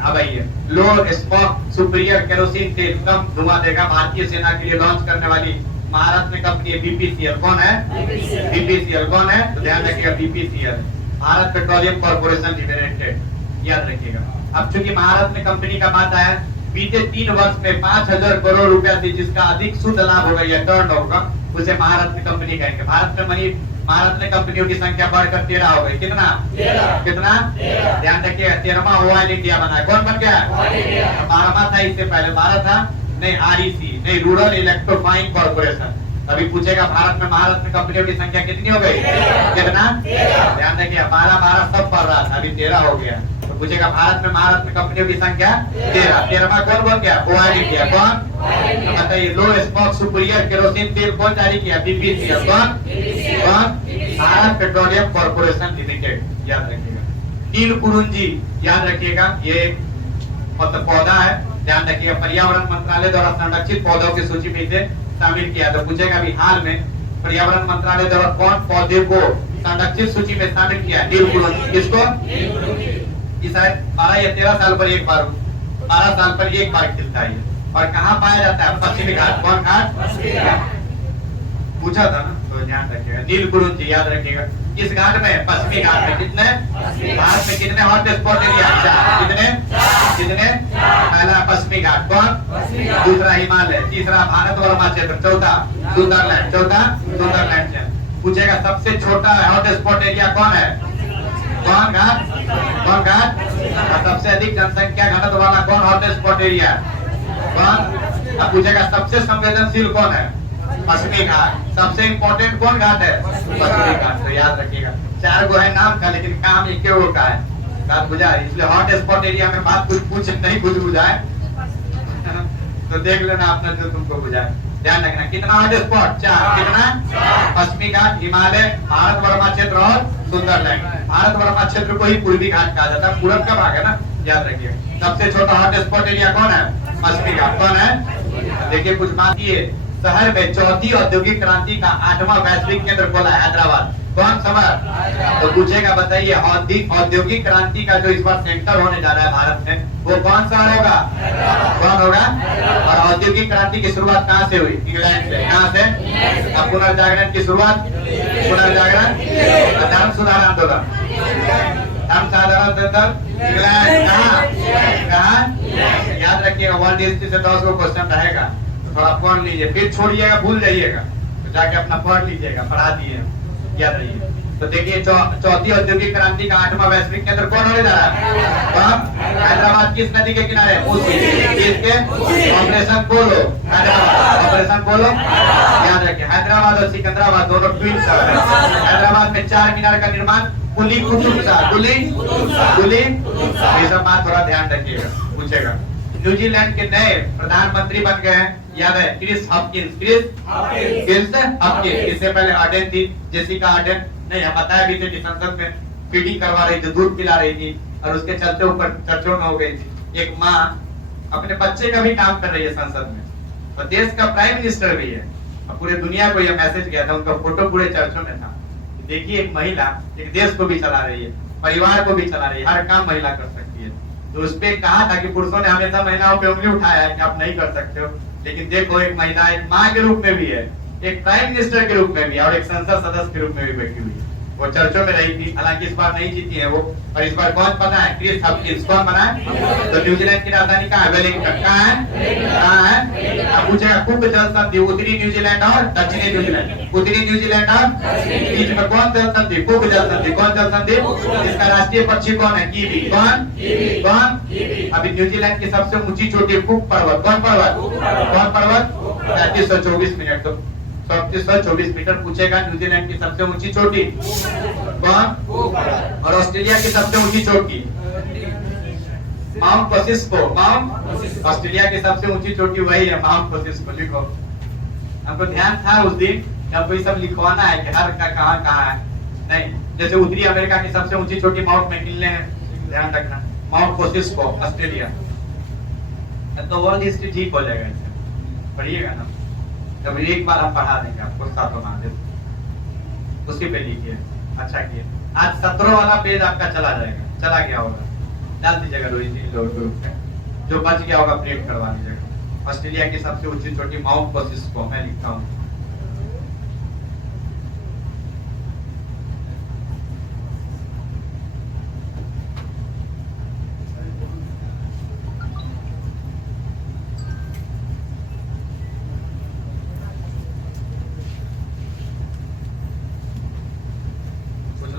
अब आइए। लो स्मोक सुपीरियर केरोसिन तेल कम धुआं देगा भारतीय सेना के लिए लॉन्च करने वाली महारत्न कंपनी बीपीसीएल। कौन है? बीपीसीएल कौन है? तो ध्यान रखिएगा BPCL Bharat petroleum corporation limited, याद रखिएगा। अब चूंकि महारत्न कंपनी का बात आया, बीते 3 वर्ष में 5,000 करोड़ रुपया से जिसका अधिक शुद्ध लाभ हो गया टर्न ओवर, उसे महारत्न कंपनी कहेंगे। भारत में महारत्न कंपनियों की संख्या बढ़कर 13 हो गई। कितना? ध्यान रखिएगा 13वां ऑयल इंडिया बना। कौन बन गया? 12वां था, इससे पहले 12 था। नहीं आरईसी, नहीं रूरल इलेक्ट्रोफाइंग कॉर्पोरेशन। अभी पूछेगा भारत में महारत्न कंपनियों की संख्या कितनी हो गई? कितना? ध्यान रखिए 12 सब पढ़ रहा था, अभी 13 हो गया। तो पूछेगा भारत में महारत्न कंपनियों की संख्या 13वां कौन बन गया? Oil India. कौन? बताइए। लो स्मोक सुपीरियर केरोसिन तेल कौन जारी किया? बीपीसीएल। कौन? भारत पेट्रोलियम कॉर्पोरेशन लिमिटेड, याद रखिएगा। नीलकुरुंजी, याद रखिएगा, ये मतलब पौधा है, ध्यान रखिएगा। पर्यावरण मंत्रालय द्वारा संरक्षित पौधों की सूची में इसे शामिल किया। तो पूछेगा अभी हाल में पर्यावरण मंत्रालय द्वारा कौन पौधे को संरक्षित सूची में शामिल किया? नीलकुरुंजी। किसको? ये शायद 12 या 13 साल पर एक बार 12 साल पर एक बार खिलता है। और कहाँ पाया जाता है? पश्चिमी घाट। कौन घाट? पूछा था ना, तो ध्यान रखिएगा। नीलकुरुंजी, याद रखिएगा। किस घाट में? पश्चिमी घाट में। कितने भारत में कितने हॉट स्पॉट एरिया? 4। कितने? पहला पश्चिमी घाट। कौन? दूसरा हिमालय। तीसरा भारत वर्मा क्षेत्र। चौथा सुंदरलैंड क्षेत्र। पूछेगा सबसे छोटा हॉट स्पॉट एरिया कौन है? कौन घाट? और सबसे अधिक जनसंख्या घनत्व वाला कौन हॉट स्पॉट एरिया? कौन? अब पूछेगा सबसे संवेदनशील कौन है? पश्चिमी घाट। सबसे इम्पोर्टेंट कौन घाट है? पश्चिमी घाट। तो याद रखिएगा 4 गो है नाम का, लेकिन काम एक गो का है। बात बुझा? इसलिए हॉट स्पॉट एरिया में बात कुछ नहीं बुझाए तो देख लेना अपना जो तुमको बुझाए। ध्यान रखना कितना हॉट स्पॉट? 4। कितना? पश्चिमी घाट, हिमालय, भारत वर्मा क्षेत्र और सुंदरलैंड। भारत वर्मा क्षेत्र को ही पूर्वी घाट कहा जाता है, पूरब का भाग है ना, याद रखिए। सबसे छोटा हॉट स्पॉट एरिया कौन है? पश्चिमी घाट। कौन है? देखिए कुछ बात ये, शहर में चौथी औद्योगिक क्रांति का 8वां वैश्विक केंद्र खोला है हैदराबाद। कौन समझ? तो पूछेगा बताइए औद्योगिक क्रांति का जो इस बार सेंटर होने जा रहा है भारत में, वो कौन शहर होगा? कौन होगा? और औद्योगिक क्रांति की शुरुआत कहाँ से हुई? इंग्लैंड से। कहाँ से? अब पुनर्जागरण की शुरुआत, धर्म सुधार आंदोलन, इंग्लैंड। कहाँ? याद रखिएगा, वर्ल्ड हिस्ट्री से 10 को क्वेश्चन रहेगा, तो थोड़ा पढ़ लीजिए, फिर छोड़िएगा, भूल जाइएगा, तो जाके अपना पढ़ लीजिएगा, पढ़ा दिए, याद रहिए। तो देखिए चौथी औद्योगिक क्रांति का 8वां वैश्विक केंद्र कौन होने जा रहा है? हैदराबाद। किस नदी के किनारे? किसके? ऑपरेशन पोलो। हैदराबाद ऑपरेशन पोलो, याद रखिए। हैदराबाद और सिकंदराबाद दोनों ट्विन शहर है। हैदराबाद में 4 मीनार का निर्माण कुली कुतुब शाह, ये सब बात थोड़ा ध्यान रखिएगा, पूछेगा। न्यूजीलैंड के नए प्रधानमंत्री बन गए हैं, याद है? Chris Hopkins. इससे पहले आर्डेन थी, जेसिका आर्डेन। नहीं, हम बताया भी थे कि संसद में फीडिंग करवा रही थी, दूध पिला रही थी, और उसके चलते ऊपर चर्चों में हो गई थी। एक माँ अपने बच्चे का भी काम कर रही है संसद में, और देश का प्राइम मिनिस्टर भी है, अब पूरे दुनिया को यह मैसेज गया था, उनका फोटो पूरे चर्चों में था। देखिए एक महिला एक देश को भी चला रही है, परिवार को भी चला रही है, हर काम महिला कर सकती है। तो उस पे कहा था कि पुरुषों ने हमेशा महिलाओं पे उंगली उठाया है कि आप नहीं कर सकते हो, लेकिन देखो एक महिला एक माँ के रूप में भी है, एक प्राइम मिनिस्टर के रूप में भी और एक संसद सदस्य के रूप में भी बैठी हुई है। वो चर्चों में रही थी, हालांकि इस बार नहीं जीती है वो, और इस बार कौन बना है? Chris Hopkins. कौन बना है? तो न्यूजीलैंड की राजधानी कहाँ है? वेलिंगटन। कहाँ है? अब पूछेगा कुक जल संधि उत्तरी न्यूजीलैंड और दक्षिणी न्यूजीलैंड, उत्तरी न्यूजीलैंड और बीच में कौन जल संधि? कुक जल संधि। कौन जल संधि? इसका राष्ट्रीय पक्षी कौन है? कीवी। कौन? अभी न्यूजीलैंड की सबसे ऊंची चोटी कुक पर्वत। कौन पर्वत? कौन पर्वत? 3524 मिनट, तो 3424 मीटर पूछेगा। न्यूजीलैंड की सबसे ऊंची चोटी कौन? और ऑस्ट्रेलिया की सबसे ऊंची चोटी माउंट कोसिस्को। माउंट ऑस्ट्रेलिया की सबसे ऊंची चोटी वही है, माउंट कोसिस्को। लिखो, हमको ध्यान था उस दिन, हमको ये सब लिखवाना है कि हर का कहाँ है। नहीं, जैसे उत्तरी अमेरिका की सबसे ऊंची चोटी माउंट मैकिनले है, ध्यान रखना, माउंट कोसिस्को ऑस्ट्रेलिया। तो वर्ल्ड हिस्ट्री ठीक हो जाएगा, इससे पढ़िएगा ना, जब एक बार हम पढ़ा देंगे आपको सातों महादेव, उसी पे लिखिए। अच्छा किए, आज 17 वाला पेज आपका चला जाएगा, चला गया होगा, डाल दीजिएगा ग्रुप पे, जो बच गया होगा प्रिंट करवा दीजिएगा। ऑस्ट्रेलिया की सबसे ऊंची चोटी माउंट कोसिस्को, मैं लिखता हूँ।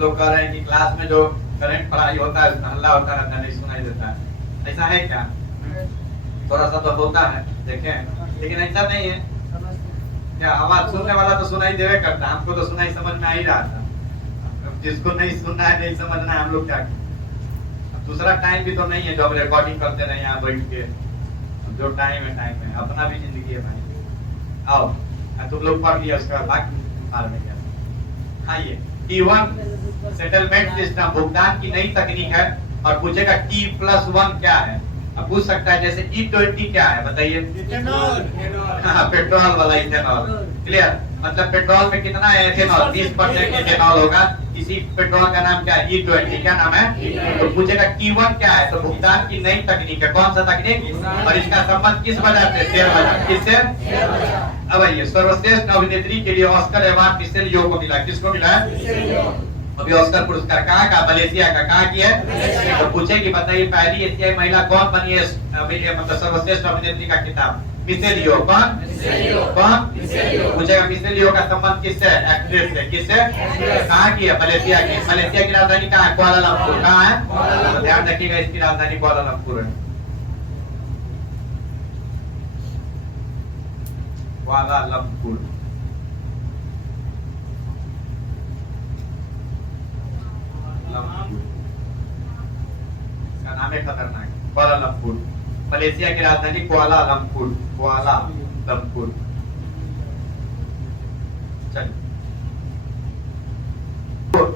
लोग कह रहे हैं कि क्लास में जो करंट पढ़ाई होता है उसमें हल्ला होता रहता है, नहीं सुनाई देता है। ऐसा है क्या? थोड़ा सा तो होता है, देखें, लेकिन ऐसा नहीं है। क्या आवाज सुनने वाला तो सुनाई देवे करता है, हमको तो सुनाई समझ में आ ही रहा था। जिसको नहीं सुनना है, नहीं समझना है, हम लोग क्या करें? दूसरा टाइम भी तो नहीं है जो हम रिकॉर्डिंग करते रहे यहाँ बैठ के। जो टाइम है, अपना भी जिंदगी है भाई। आओ तुम लोग पढ़ लिया, उसके बाद मारने गया। हाँ, ये T1 सेटलमेंट सिस्टम, भुगतान की नई तकनीक है। और पूछेगा T+1 क्या है? अब पूछ सकता है जैसे E20 क्या है, बताइए। पेट्रोल वाला इथेनॉल। क्लियर? मतलब पेट्रोल में कितना है? एथेनॉल, 20% एथेनॉल होगा। इसी पेट्रोल का नाम क्या है? E20। क्या नाम है? तो पूछेगा T1 क्या है? तो भुगतान की नई तकनीक है। कौन सा तकनीक? और इसका संबंध किस वजह से? शेयर बाजार। किससे? अब आइए, सर्वश्रेष्ठ अभिनेत्री के लिए ऑस्कर अवार्ड मिशेल यो को मिला। किसको मिला है? अभी ऑस्कर पुरस्कार कहाँ का? मलेशिया का। कहाँ की है? तो पूछेगी बताइए पहली एशियाई महिला कौन बनी है मतलब सर्वश्रेष्ठ अभिनेत्री का खिताब? मिशेल यो। कौन? पूछेगा मिशेल यो का संबंध किससे? एक्ट्रेस से। किससे? कहाँ की है? मलेशिया की। मलेशिया की राजधानी कहाँ है? कुआलालंपुर। कहाँ है? तो ध्यान रखिएगा, इसकी राजधानी कुआलालंपुर है। कुआलालंपुर। इसका नाम है खतरनाक, कुआलालंपुर। मलेशिया की राजधानी कुआलालंपुर। कुआलालंपुर। चलिए,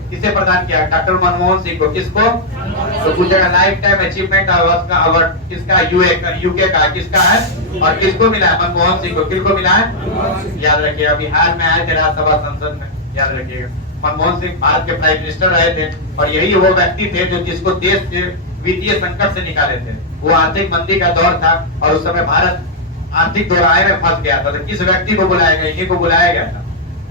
किसे प्रदान किया? डॉक्टर मनमोहन सिंह को। किसको? तो पूछेगा लाइफ टाइम अचीवमेंट अवार्ड किसका? यूके का। किसका है? और किसको मिला है? मनमोहन सिंह को। किसको मिला है? याद रखिएगा, बिहार में आए थे राज्यसभा संसद में, याद रखिएगा। मनमोहन सिंह भारत के प्राइम मिनिस्टर रहे थे और यही वो व्यक्ति थे जो जिसको देश के वित्तीय संकट से निकाले थे। वो आर्थिक मंदी का दौर था और उस समय भारत आर्थिक दोराहे में फंस गया था। तो किस व्यक्ति को बुलाया गया? इन्हीं को बुलाया गया था।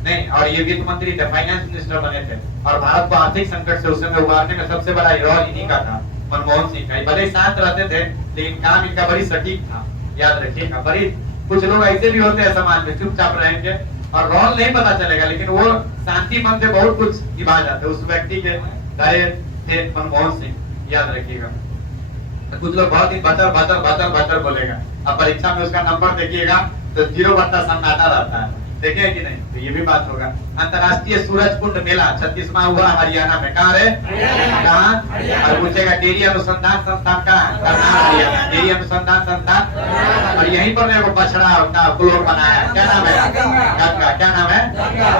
नहीं, और ये वित्त मंत्री थे, फाइनेंस मिनिस्टर बने थे और भारत को आर्थिक संकट से उस समय उबारने में सबसे बड़ा रोल इन्हीं का था, मनमोहन सिंह का। भले ही शांत रहते थे लेकिन काम इनका बड़ी सटीक था, याद रखिएगा। बड़ी कुछ लोग ऐसे भी होते हैं समाज में, चुपचाप रहेंगे और रोल नहीं पता चलेगा, लेकिन वो शांति मन से बहुत कुछ निभा जाते। उस व्यक्ति के रहे थे मनमोहन सिंह, याद रखिएगा। तो कुछ लोग बहुत ही बतर बोलेगा, अब परीक्षा में उसका नंबर देखिएगा तो 0 सन्नाटा रहता है, देखे कि नहीं? तो ये भी बात होगा। अंतर्राष्ट्रीय सूरज कुंड मेला 36वां हुआ हरियाणा में। कहाँ है? कहाँ? और पूछेगा डेयरी अनुसंधान संस्थान कहाँ है? हरियाणा। डेयरी अनुसंधान संस्थान, और यहीं पर मेरे को बछड़ा का क्लोन बनाया। क्या नाम है? गंगा। क्या नाम है?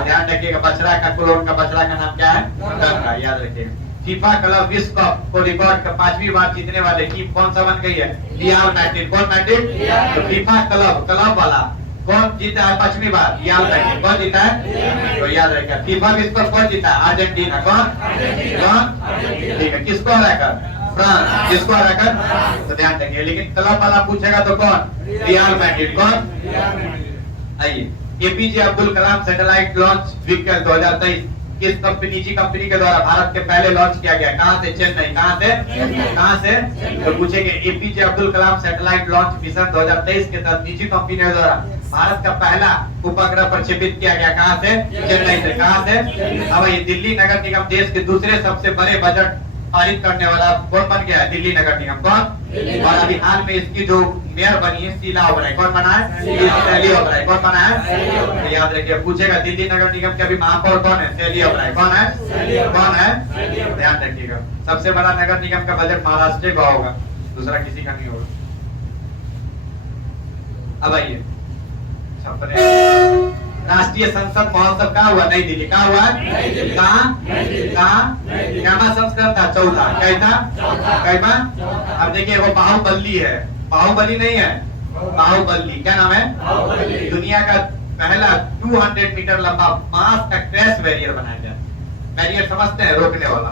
ध्यान रखिएगा, बछड़ा का क्लोन का बछड़ा का नाम क्या है? गंगा, याद रखिएगा। फीफा क्लब विश्व कप को रिकॉर्ड का 5वीं बार जीतने वाले की कौन सा बन गई है? लियाल मैड्रिड। कौन मैड्रिड? तो फीफा क्लब वाला कौन जीता है 5वीं बार? याद रखिए कौन जीता है, तो याद रखिए। फीफा विश्व कप कौन जीता है? अर्जेंटीना। कौन कौन? ठीक है, किसको हराकर? फ्रांस। किसको हराकर? तो ध्यान रखिए। लेकिन क्लब वाला पूछेगा तो कौन? Real Madrid. कौन? आइए, APJ Abdul Kalam satellite launch vehicle 2023 किस कंपनी, निजी कंपनी के द्वारा भारत के पहले लॉन्च किया गया? कहां से? चेन्नई। कहां से? कहां से? तो पूछेंगे APJ Abdul Kalam satellite launch mission 2023 के तहत निजी कंपनी के द्वारा भारत का पहला उपग्रह प्रक्षेपित किया गया। कहां से? चेन्नई से। कहां से? अब ये दिल्ली नगर निगम देश के दूसरे सबसे बड़े बजट पारित करने वाला कौन बन गया है? दिल्ली नगर निगम। कौन? और अभी हाल में इसकी जो मेयर बनी है शीला ओबराय। कौन बना है? शैली ओबराय। कौन बना है? तो याद रखिए, पूछेगा दिल्ली नगर निगम के अभी महापौर कौन है? शैली ओबराय। कौन है? कौन है? ध्यान रखिएगा। सबसे बड़ा नगर निगम का बजट महाराष्ट्र का होगा, दूसरा किसी का नहीं होगा। अब आइए, राष्ट्रीय संसद महोत्सव कहाँ हुआ? नई दिल्ली। कहाँ हुआ? कहाँ? क्या संस्करण था? चौथा। क्या था? कैमा? अब देखिए, वो बाहुबली है, बाहुबली नहीं है, बाहुबली। क्या नाम है? दुनिया का पहला 200 मीटर लंबा बांस का क्रैश बैरियर बनाया गया। बैरियर समझते हैं? रोकने वाला।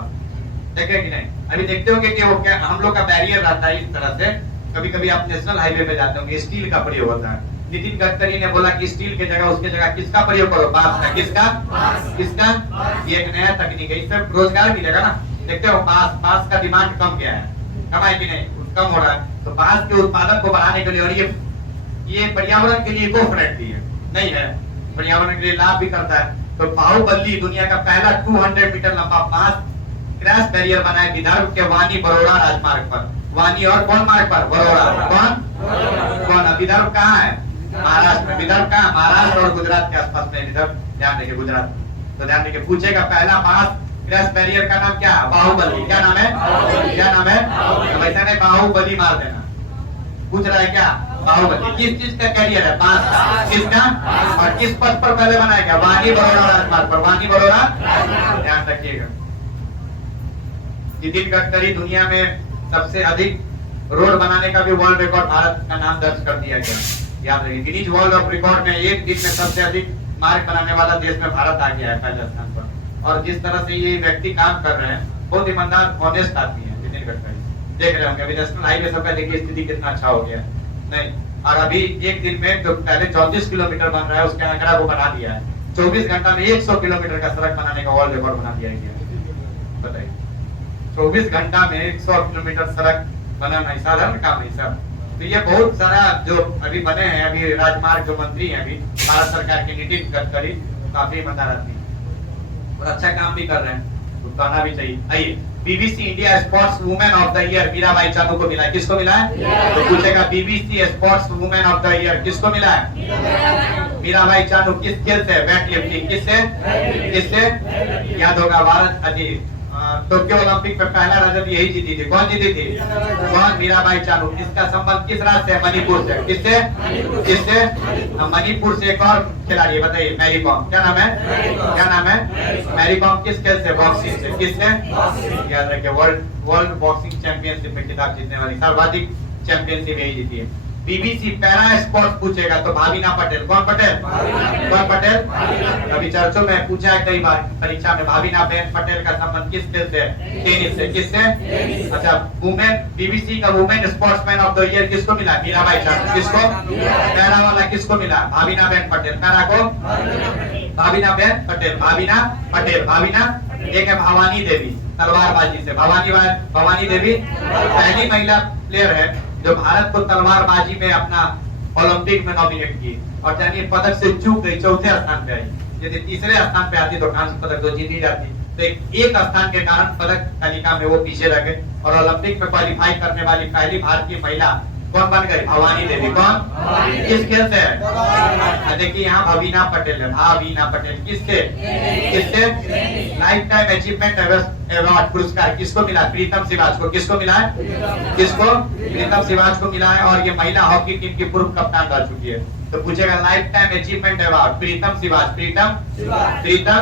देखे कि नहीं? अभी देखते होंगे कि वो क्या हम लोग का बैरियर रहता है इस तरह से। कभी कभी आप नेशनल हाईवे पे जाते होंगे, स्टील का प्रयोग होता है। नितिन गडकरी ने बोला कि स्टील के जगह उसके जगह किसका प्रयोग करो? बांस का। किसका? किसका? ये एक नया तकनीक है, इससे रोजगार मिलेगा ना। देखते हो बांस का डिमांड कम क्या है, कम है कि नहीं? कम हो रहा है। तो बांस के उत्पादन को बढ़ाने के लिए, और ये पर्यावरण के लिए इको फ्रेंडली है, नहीं है, पर्यावरण के लिए लाभ भी करता है। तो बाहुबली दुनिया का पहला 200 मीटर लंबा बांस क्रैश बैरियर बना है विदर्भ के वानी बरोड़ा राजमार्ग पर। वानी और कौन मार्ग पर? बरोड़ा। कौन? विदर्भ कहाँ है? महाराष्ट्र में। विदर्भ कहाँ? महाराष्ट्र और गुजरात के आसपास में विदर्भ। ध्यान रखिए, गुजरात। तो ध्यान रखिए, पूछेगा पहला बांस क्रैश बैरियर का नाम क्या? बाहुबली। क्या नाम है? क्या नाम है? तो वैसा नहीं, बाहुबली मार देना। पूछ रहा है क्या? बाहुबली। किस चीज का कैरियर है? बांस का। किसका? और किस पथ पर पहले बनाया गया? वानी बरोड़ा राजमार्ग पर। वानी बरोड़ा। ध्यान रखिएगा। नितिन गडकरी दुनिया में सबसे अधिक रोड बनाने का भी वर्ल्ड रिकॉर्ड भारत का नाम दर्ज कर दिया गया। याद रखिए, गिनीज वर्ल्ड ऑफ रिकॉर्ड में एक दिन में सबसे अधिक मार्ग बनाने वाला देश में भारत आ गया है पहले स्थान पर। और जिस तरह से ये व्यक्ति काम कर रहे हैं, बहुत ईमानदार ऑनेस्ट आदमी है नितिन गडकरी। देख रहे होंगे अभी नेशनल हाईवे सबका देखिए स्थिति कितना अच्छा हो गया नहीं। और अभी एक दिन में जो पहले 34 किलोमीटर बन रहा है उसके आंकड़ा को बना दिया है। 24 घंटा में 100 किलोमीटर का सड़क बनाने का वर्ल्ड रिकॉर्ड बना दिया गया। बताइए, 24 घंटा में 100 किलोमीटर सड़क बनाना साधारण काम नहीं सर। तो ये बहुत सारा जो अभी बने हैं, अभी राजमार्ग जो मंत्री हैं अभी भारत सरकार के नितिन गडकरी, काफी ईमानदार आदमी और अच्छा काम भी कर रहे हैं, तो कहना भी चाहिए। आइए, BBC India sports women of the year Mirabai Chanu को मिला है। किसको मिला है? तो पूछेगा BBC sports women of the year किसको मिला है? मीराबाई चानू। किस खेल से? Weight lifting. किससे? किससे? याद होगा, भारत अजी टोक्यो ओलंपिक में पहला रजत यही जीती थी। कौन जीती थी? कौन? मीराबाई चानू। इसका संबंध किस राज्य से? मणिपुर से। किससे? किससे? मणिपुर से। एक और खिलाड़ी बताइए, मैरी कॉम। क्या नाम है? क्या नाम है? मैरी कॉम। किस खेल से? बॉक्सिंग से। किससे? याद रखिए, वर्ल्ड बॉक्सिंग चैंपियनशिप में खिताब जीतने वाली सर्वाधिक चैंपियनशिप यही जीती है। बीबीसी पैरा स्पोर्ट्स पूछेगा तो भाविना पटेल। कौन पटेल? कौन पटेल? अभी चर्चों में पूछा है कई बार परीक्षा में, भाविना बेन पटेल का संबंध किस खेल से? टेनिस से। किससे? अच्छा, वुमेन बीबीसी का women sportsman of the year किसको मिला? मीराबाई चानू। किसको? पैरा वाला किसको मिला? भाविना बेन पटेल। पैरा को भाविना बेन पटेल। भाविना पटेल। भाविना। एक है भवानी देवी तलवारबाजी से। भवानी देवी पहली महिला प्लेयर है जो भारत को तलवारबाजी में अपना ओलंपिक में नॉमिनेट की, और जानिए पदक से चूक गई, चौथे स्थान पे आई। यदि तीसरे स्थान पे आती तो कांस्य पदक तो जीती जाती। तो एक स्थान के कारण पदक तालिका में वो पीछे रह गए, और ओलंपिक में क्वालिफाई करने वाली पहली भारतीय महिला कौन बन गई? भवानी देवी। कौन? किस खेल से है? देखिए यहाँ भाविना पटेल है। भाविना पटेल किससे? किससे? लाइफ टाइम अचीवमेंट अवार्ड पुरस्कार किसको मिला? प्रीतम सिवाच को। किसको मिला है? किसको? प्रीतम सिवाच को मिला है, और ये महिला हॉकी टीम की पूर्व कप्तान रह चुकी है। तो पूछेगा लाइफ टाइम अचीवमेंट अवार्ड प्रीतम सिवाच। प्रीतम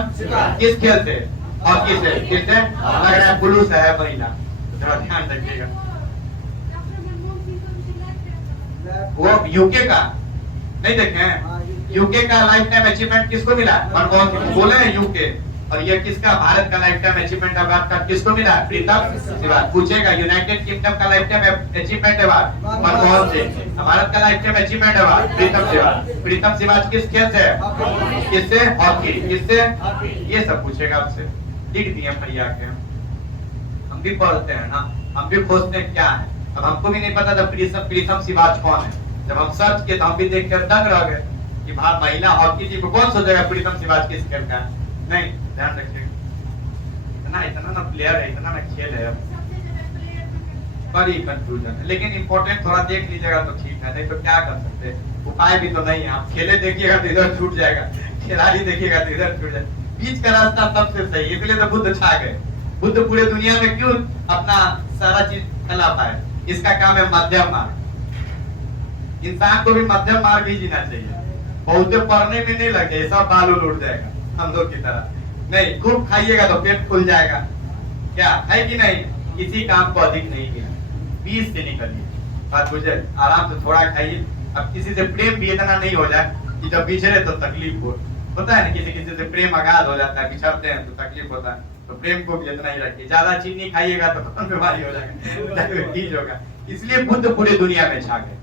किस खेल से? हॉकी से। किससे? लग रहा है ब्लू से है महिला, थोड़ा ध्यान रखिएगा। वो यूके का नहीं देखे हैं? यूके का लाइफ टाइम अचीवमेंट किसको मिला? मनमोहन सिंह बोले हैं यूके। और ये किसका? भारत का लाइफ टाइम अचीवमेंट अवार्ड का किसको मिला? प्रीतम सिवाच। पूछेगा यूनाइटेड किंगडम का life time achievement award Manmohan Singh. Bharat का लाइफ टाइम अचीवमेंट अवार्ड प्रीतम सिवाच। प्रीतम सिवाच किस खेल से है? किससे? हॉकी। किससे? ये सब पूछेगा आपसे। लिख दिए पढ़िया के। हम भी पढ़ते हैं ना, हम भी खोजते हैं क्या है। अब हमको भी नहीं पता था प्रीतम सिवाच कौन है। जब हम सर्च किए तो हम भी देख कर दंग रह गए कि भारत महिला हॉकी टीम को कौन सोचेगा प्रीतम सिवाच किस खेल का है। नहीं, ध्यान रखिएगा। इतना ना प्लेयर है, इतना ना खेल है, बड़ी कंफ्यूजन है। लेकिन इम्पोर्टेंट थोड़ा देख लीजिएगा तो ठीक है, नहीं तो क्या कर सकते हैं, उपाय भी तो नहीं है। आप खेले देखिएगा तो इधर छूट जाएगा, खिलाड़ी देखिएगा तो इधर छूट जाएगा। बीच का रास्ता सबसे सही, इसलिए तो बुद्ध छा गए। बुद्ध पूरे दुनिया में क्यों अपना सारा चीज फैला पाए? इसका काम है मध्यम मार्ग। इंसान को भी मध्यम मार्ग ही जीना चाहिए। बहुते पढ़ने में नहीं लगे, सब बालू लूट जाएगा हम लोग की तरह। नहीं, खूब खाइएगा तो पेट खुल जाएगा, क्या है कि नहीं? किसी काम को अधिक नहीं किया, 20 से निकलिए। बात बुझे? आराम से थोड़ा खाइए। अब किसी से प्रेम भी इतना नहीं हो जाए कि जब बिछड़े तो तकलीफ होता है ना, किसी से प्रेम अगाध हो जाता है, बिछड़ते हैं तो तकलीफ होता है। तो प्रेम को भी इतना ही रखिए। ज्यादा चीनी खाइएगा तो बीमारी हो जाएगा, ठीक होगा। इसलिए बुद्ध पूरे दुनिया में छा गए।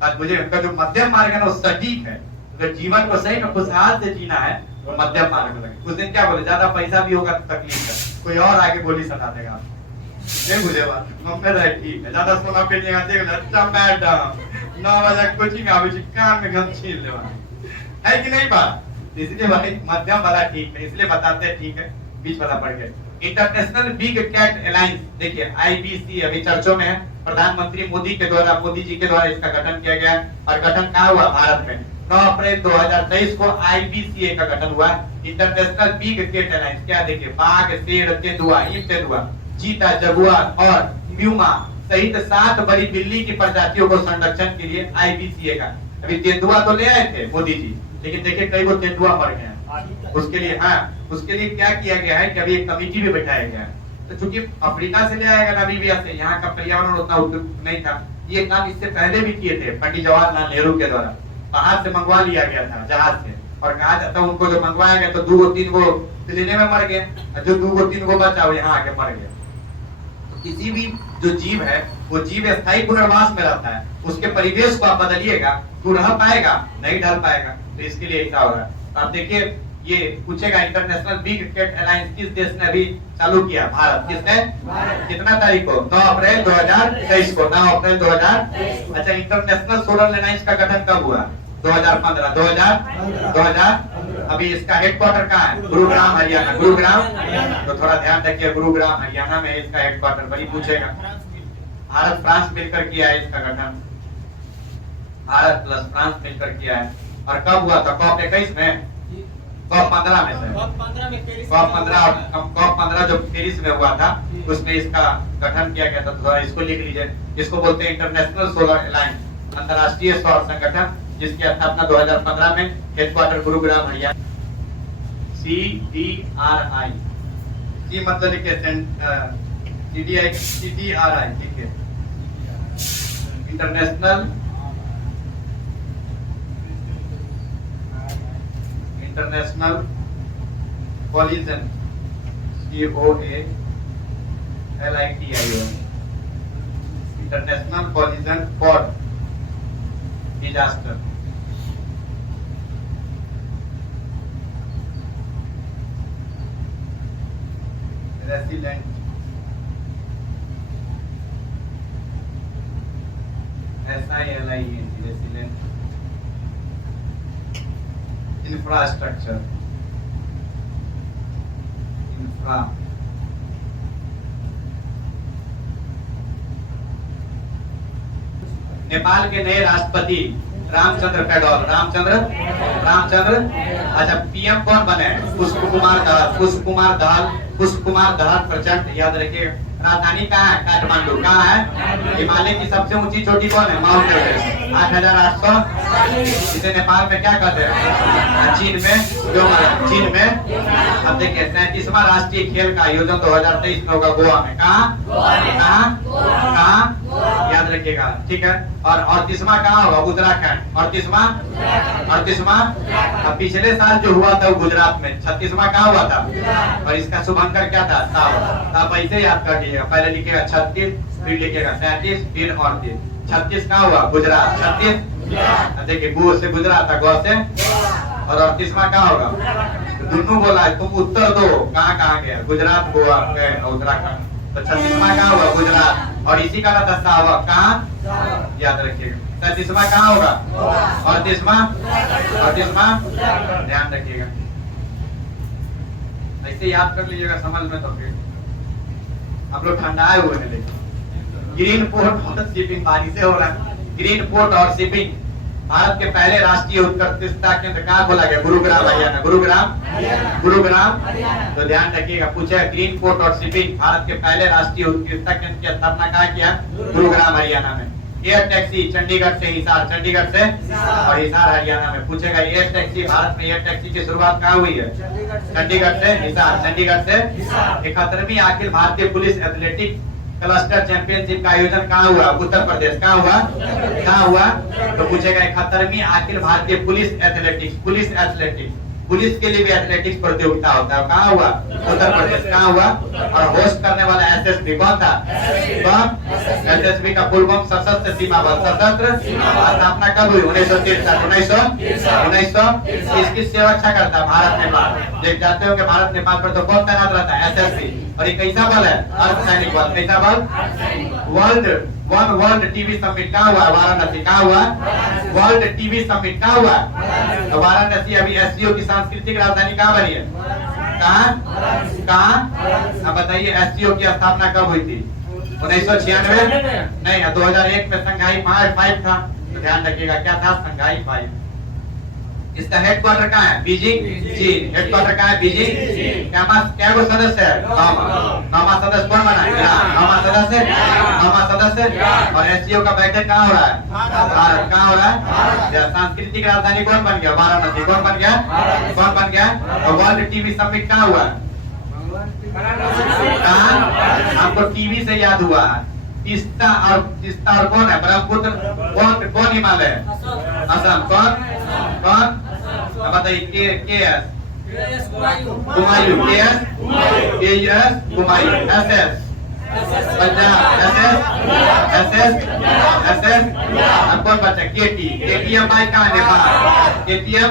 बात बुझे? उनका जो मध्यम मार्ग है ना, वो सटीक है। अगर जीवन को सही में खुशहाल से जीना है तो मध्यम मार्ग लगे। उस दिन क्या बोले? ज्यादा पैसा भी होगा तो तकलीफ है, कोई और आगे बोली सता देगा। नहीं बुझे बात? मम्मी रहे ठीक है, ज्यादा सोना पे नहीं आते अच्छा मैडम 9 बजे कोचिंग आवे कान में गम छीन लेवा है कि नहीं बात? इसलिए भाई मध्यम वाला ठीक है, इसलिए बताते हैं ठीक है, बीच वाला पड़ गया। इंटरनेशनल बिग कैट अलायंस, देखिए आईबीसी अभी चर्चों में है। प्रधानमंत्री मोदी जी के द्वारा इसका गठन किया गया। और गठन कहाँ हुआ? भारत में 9 अप्रैल 2023 को आईबीसीए का गठन हुआ, इंटरनेशनल बिग कैट अलायंस। क्या देखिए, बाघ, शेर, तेंदुआ, चीता, जगुआर और प्यूमा सहित 7 बड़ी बिल्ली की प्रजातियों को संरक्षण के लिए आईबीसीए का। अभी तेंदुआ तो ले आए थे मोदी जी, लेकिन देखिए कई वो तेंदुआ मर गए। उसके लिए उसके लिए क्या किया गया है कि अभी एक कमेटी भी बैठाया गया है। तो चूंकि अफ्रीका से ले आएगा, नामीबिया से, यहाँ का पर्यावरण उतना उपयुक्त नहीं था। ये काम इससे पहले भी किए थे पंडित जवाहरलाल नेहरू के द्वारा। बाहर से मंगवा लिया गया था जहाज से, और कहा जाता है उनको जो मंगवाया गया तो 2-3 गो लेने में मर गए, जो 2-3 गो बचा वो यहाँ आके मर गया। तो किसी भी जो जीव है वो जीव स्थायी पुनर्वास में रहता है। उसके परिवेश को आप बदलिएगा तो रह पाएगा? नहीं ढल पाएगा। तो इसके लिए ऐसा हो रहा है। आप देखिए, ये पूछेगा इंटरनेशनल बिग कैट अलायंस किस देश ने अभी चालू किया? भारत। किसने? कितना तारीख को? 9 अप्रैल 2023 को। 9 अप्रैल 2000। अच्छा, इंटरनेशनल सोलर अलायंस का गठन कब हुआ? 2015। 2000। अभी इसका हेडक्वार्टर कहाँ है? गुरुग्राम, हरियाणा। गुरुग्राम, तो थोड़ा ध्यान रखिए, गुरुग्राम हरियाणा में इसका हेडक्वार्टर। बड़ी पूछेगा। भारत फ्रांस मिलकर किया है इसका गठन, भारत प्लस फ्रांस मिलकर किया है। और कब हुआ था? COP 21 में, COP 15 में से। COP 15 जो पेरिस में हुआ था, उसमें इसका गठन किया गया था। थोड़ा इसको लिख लीजिए। इसको बोलते हैं इंटरनेशनल सोलर अलायंस, अंतरराष्ट्रीय सौर संगठन, जिसकी स्थापना 2015 में, हेडक्वार्टर गुरुग्राम, हरियाणा। CDRI, सी मतलब लिखिए CDRI, ठीक है, international collision, COALITION, international collision for disaster. Resilient, SILIENT, resilient infrastructure, infra. Nepal के नए राष्ट्रपति रामचंद्र पैडोल, रामचंद्र। अच्छा, पीएम कौन बने? पुष्पकुमार दहाल प्रचंड। याद रखिए। राजधानी कहाँ है? काठमांडू। कहाँ है? हिमालय की सबसे ऊंची चोटी कौन है? Mount Everest, 8800। इसे नेपाल में क्या कहते हैं? चीन में। अब देखिए, 37वां राष्ट्रीय खेल का आयोजन 2023 में होगा गोवा में। कहाँ? याद रखिएगा, ठीक है। और 38वां कहाँ होगा? उत्तराखंड। 38वां अब पिछले साल जो हुआ था वो गुजरात में। 36वां कहाँ हुआ था? और इसका शुभंकर क्या था? साव। आप ऐसे याद कर लीजिएगा, पहले लिखिएगा 36, फिर लिखिएगा 37, फिर 38। 36 कहाँ हुआ? गुजरात। 36 देखिए, गु से गुजरात था, गौ से। और 38वां कहाँ होगा? दोनों बोला है, तुम उत्तर दो, कहाँ कहाँ गया? गुजरात, गोवा, उत्तराखंड। तो 36वां कहाँ होगा? गुजरात। और इसी का ना दस्ता होगा कहाँ? याद रखिएगा। 37वां कहाँ होगा? 38वां ध्यान रखिएगा, ऐसे याद कर लीजिएगा, समझ में तो फिर आप लोग ठंडाए हुए हैं। लेकिन ग्रीन पोर्ट और शिपिंग बारिश से हो रहा है। ग्रीन पोर्ट और शिपिंग, भारत के पहले राष्ट्रीय उत्कृष्टता केंद्र कहाँ खोला गया? गुरुग्राम, हरियाणा। गुरुग्राम। तो ध्यान रखिएगा, पूछा ग्रीन पोर्ट और शिपिंग, भारत के पहले राष्ट्रीय उत्कृष्टता केंद्र की स्थापना कहाँ किया? गुरुग्राम, हरियाणा में। एयर टैक्सी चंडीगढ़ से हिसार, चंडीगढ़ से और हिसार हरियाणा में। पूछेगा एयर टैक्सी, भारत में एयर टैक्सी की शुरुआत कहाँ हुई है? चंडीगढ़ से हिसार, चंडीगढ़ से। 71वीं Akhil Bharatiya police athletic cluster championship का आयोजन कहाँ हुआ? उत्तर प्रदेश। कहाँ हुआ? तो पूछेगा 71वीं Akhil Bharatiya police athletics, police के लिए भी एथलेटिक्स प्रतियोगिता होता है, कहाँ हुआ? उत्तर प्रदेश। कहाँ हुआ? और होस्ट करने वाला एसएसबी कौन था? एसएसबी का फुल फॉर्म सशस्त्र सीमा बल। सशस्त्र स्थापना कब हुई? 1963। इसकी सेवा अच्छा करता है भारत नेपाल। देख जाते हो कि भारत नेपाल पर तो कौन तैनात रहता है? एसएसबी। और ये कैसा बल है? अर्धसैनिक बल। कैसा बल? वर्ल्ड टीवी समिट कहाँ हुआ? वाराणसी। कहाँ हुआ? वर्ल्ड टीवी समिट कहाँ हुआ? तो वाराणसी। अभी एससीओ की सांस्कृतिक राजधानी कहाँ बनी है? कहाँ? अब बताइए, एससीओ की स्थापना कब हुई थी? 1996 नहीं, 2001 में संघाई 5 था। तो ध्यान रखिएगा, क्या था? संघाई 5। इसका हेडक्वार्टर कहाँ है? बीजिंग, चीन। हेडक्वार्टर कहाँ है? बीजिंग। क्या वो सदस्य है? 9वां सदस्य कौन बना? 9वां सदस्य। और एससीओ का बैठक कहाँ हो रहा है? भारत। कहाँ हो रहा है? सांस्कृतिक राजधानी कौन बन गया? वाराणसी। कौन बन गया? और वर्ल्ड टीवी समिट कहाँ हुआ? हमको टीवी से याद हुआ है। तीस्ता और कौन है? ब्रह्मपुत्र। कौन हिमालय? असम। कौन? बताइए। KS Humayun. KS Humayun. SS Punjab. SS अब कौन बचा? KTM भाई कहाँ? नेपाल। KTM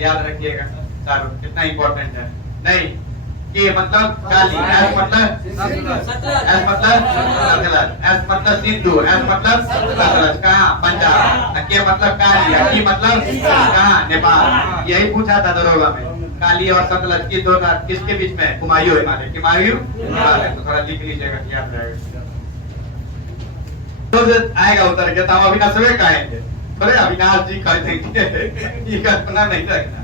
याद रखिएगा सर, कितना इंपॉर्टेंट है। नहीं, के मतलब काली, एस मतलब सिंधु, एस मतलब सतलज। कहाँ? पंजाब। के मतलब काली, टी मतलब कहाँ? नेपाल। यही पूछा था दरोगा में, काली और सतलज की दोनों किसके बीच में? हुमायूं हिमालय। हुमायूं हिमालय। तो थोड़ा लिख लीजिएगा, याद रहेगा। तो आएगा उतर के, तो हम अविनाश में कहेंगे, बोले अविनाश जी कह देंगे, ये कल्पना नहीं रखना।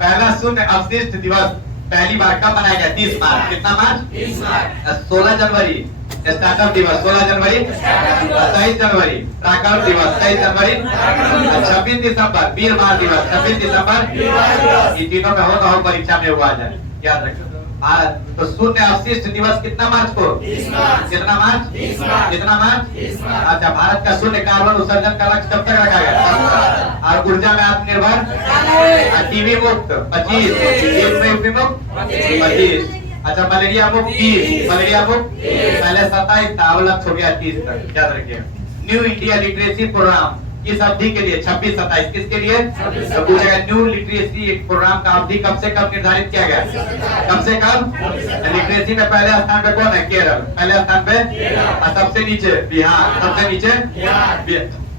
पहला शून्य अवशिष्ट दिवस पहली बार कब मनाया गया? 30 मार्च। कितना मार्च? 16 जनवरी स्टार्टअप दिवस। 16 जनवरी। 23 जनवरी प्राकल्प दिवस। 23 जनवरी। 26 दिसंबर वीर मार दिवस। 26 दिसंबर। इन तीनों में हो तो हम परीक्षा में हुआ जाए, याद रखिए। भारत तो शून्य अवशिष्ट दिवस कितना मार्च को? कितना मार्च? कितना मार्च? अच्छा, भारत का शून्य कार्बन उत्सर्जन का लक्ष्य कब तक रखा गया? और ऊर्जा में आत्मनिर्भर। टीबी मुक्त 25। मुक्त 25। अच्छा, मलेरिया मुक्त 30। मलेरिया मुक्त पहले 27 था, अब लक्ष्य हो गया 30 तक, याद रखिएगा। न्यू इंडिया लिटरेसी प्रोग्राम किस अवधि के लिए? 26-27 किसके लिए? तो पूछेगा न्यू लिटरेसी प्रोग्राम का अवधि कब से कब निर्धारित किया गया? कब से कब? लिटरेसी में पहले स्थान पे कौन है? केरल। पहले स्थान पे। और सबसे नीचे बिहार। सबसे नीचे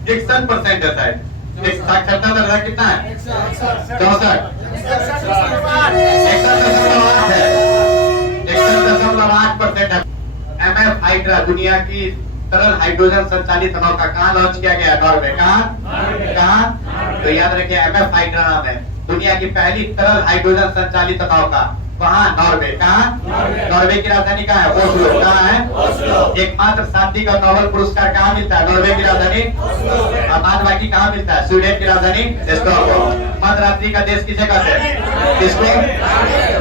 61% है। साक्षरता दर कितना है? 64। 61.8% है। MF हाइड्रा दुनिया की तरल हाइड्रोजन संचालित नौका कहाँ लॉन्च किया गया? नॉर्वे। कहाँ? तो याद रखिए, MF हाइड्रा नाम है दुनिया की पहली तरल हाइड्रोजन संचालित नौका। वहाँ नॉर्वे। कहाँ? नॉर्वे की राजधानी कहाँ है? ओस्लो। कहाँ है? एकमात्र शांति का नोबेल पुरस्कार कहाँ मिलता है? नॉर्वे की राजधानी। और बाद बाकी कहाँ मिलता है? स्वीडन की राजधानी स्टॉकहोम। मध्य प्रधानमंत्री का देश किसे कहते हैं? किसको?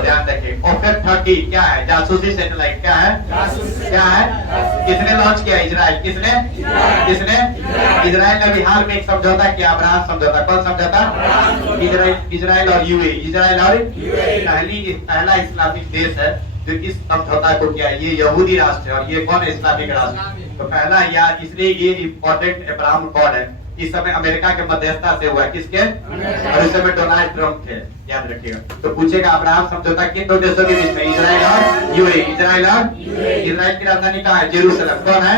ध्यान रखिए। ओफेक 30 क्या है? जासूसी सैटेलाइट। क्या है? क्या है? किसने लॉन्च किया? इजराइल। किसने? किसने? इजराइल ने बिहार में एक समझौता किया, अब्राहम समझौता। कौन समझौता? इजराइल और यूएई। इजराइल और पहला इस्लामिक देश है जो इस समझौता को किया। ये यहूदी राष्ट्र है और ये कौन है? इस्लामिक राष्ट्र। तो पहला या इसलिए ये इम्पोर्टेंट अब्राहम अकॉर्ड है। इस समय अमेरिका के मध्यस्थता से हुआ। किसके? और इस समय डोनाल्ड ट्रंप थे, याद रखिएगा। तो पूछेगा अब्राहम समझौता किन दो देशों के बीच में? इजराइल और यूएई। इजराइल और इजराइल की राजधानी कहाँ है? जेरूसलम। कौन है?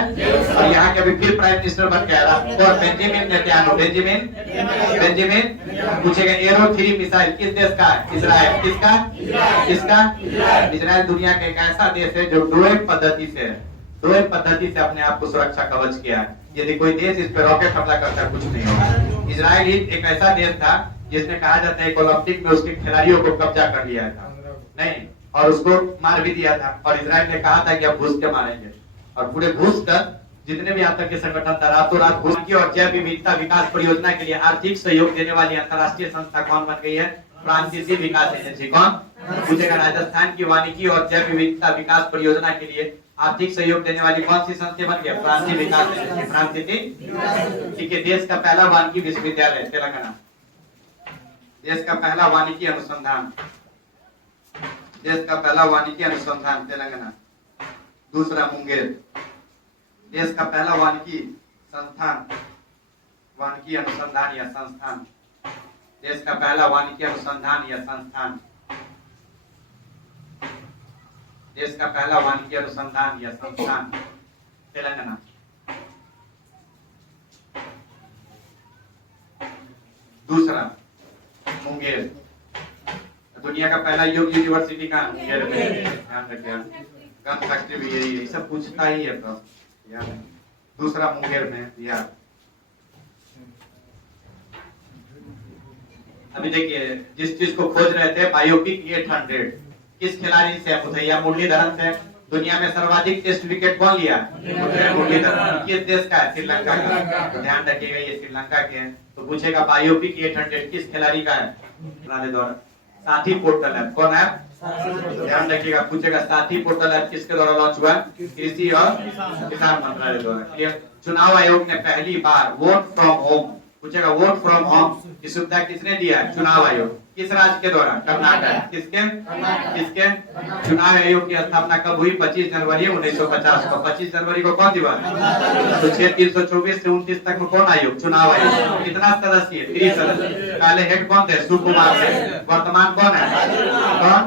और यहाँ के अभी फिर प्राइम मिनिस्टर बन गया और बेंजामिन नेतन्याहू। बेंजामिन पूछेगा एरो 3 मिसाइल किस देश का है? इजराइल। किसका? किसका? इजराइल दुनिया का एक ऐसा देश है जो ड्रोन पद्धति से अपने आप को सुरक्षा कवच किया है। यदि कोई देश इस पर रॉकेट हमला करता है, कुछ नहीं होगा। इजराइल ही एक ऐसा देश था जिसमें कहा जाता है ओलंपिक में उसके खिलाड़ियों को कब्जा कर लिया था, नहीं, और उसको मार भी दिया था। और इजराइल ने कहा था कि अब घुस के मारेंगे, और पूरे घुस कर जितने भी आतंकी संगठन था रातों रात घुस की। और जैव विविधता विकास परियोजना के लिए आर्थिक सहयोग देने वाली अंतर्राष्ट्रीय संस्था कौन बन गई है? फ्रांसीसी विकास एजेंसी। कौन? पूछेगा राजस्थान की वानिकी और जैव विविधता विकास परियोजना के लिए आर्थिक सहयोग देने वाली कौन सी संस्था बन गई? फ्रांसीसी विकास एजेंसी। फ्रांसीसी। ठीक है। देश का पहला वानिकी विश्वविद्यालय तेलंगाना। देश का पहला वानिकी अनुसंधान। देश का पहला वानिकी अनुसंधान तेलंगाना। दूसरा मुंगेर। देश का पहला वानिकी संस्थान, वानिकी अनुसंधान या संस्थान। देश का पहला वानिकी अनुसंधान या संस्थान। देश का पहला वानिकी अनुसंधान या संस्थान तेलंगाना। दूसरा मुंगेर। दुनिया का पहला योग यूनिवर्सिटी का मुंगेर में। ध्यान रखिए, गन फैक्ट्री भी यही है, सब पूछता ही है। तो याद है। दूसरा मुंगेर में बिहार। अभी देखिए जिस चीज को खोज रहे थे बायोपिक 800 किस खिलाड़ी से? मुथैया मुरलीधरन से। दुनिया में सर्वाधिक टेस्ट विकेट कौन लिया? मुरलीधरन। किस देश का है? श्रीलंका का। तो ध्यान रखिएगा ये श्रीलंका के हैं। तो पूछेगा बायोपिक 800 किस खिलाड़ी का है? द्वारा साथी पोर्टल है। कौन है? ध्यान रखिएगा। पूछेगा साथी पोर्टल ऐप किसके द्वारा लॉन्च हुआ? कृषि और किसान मंत्रालय द्वारा। क्लियर। चुनाव आयोग ने पहली बार वोट फ्रॉम होम, पूछेगा वोट फ्रॉम होम की सुविधा किसने दिया है? चुनाव आयोग। किस राज्य के द्वारा? कर्नाटक। किसके? किसके? चुनाव आयोग की स्थापना कब हुई? 25 जनवरी 1950 को। 25 जनवरी को कौन दिवस? तो 324 से 29 तक में कौन आयोग? चुनाव आयोग। कितना सदस्य? 30 सदस्य। पहले हेड कौन थे? सुकुमार थे। वर्तमान कौन है? कौन?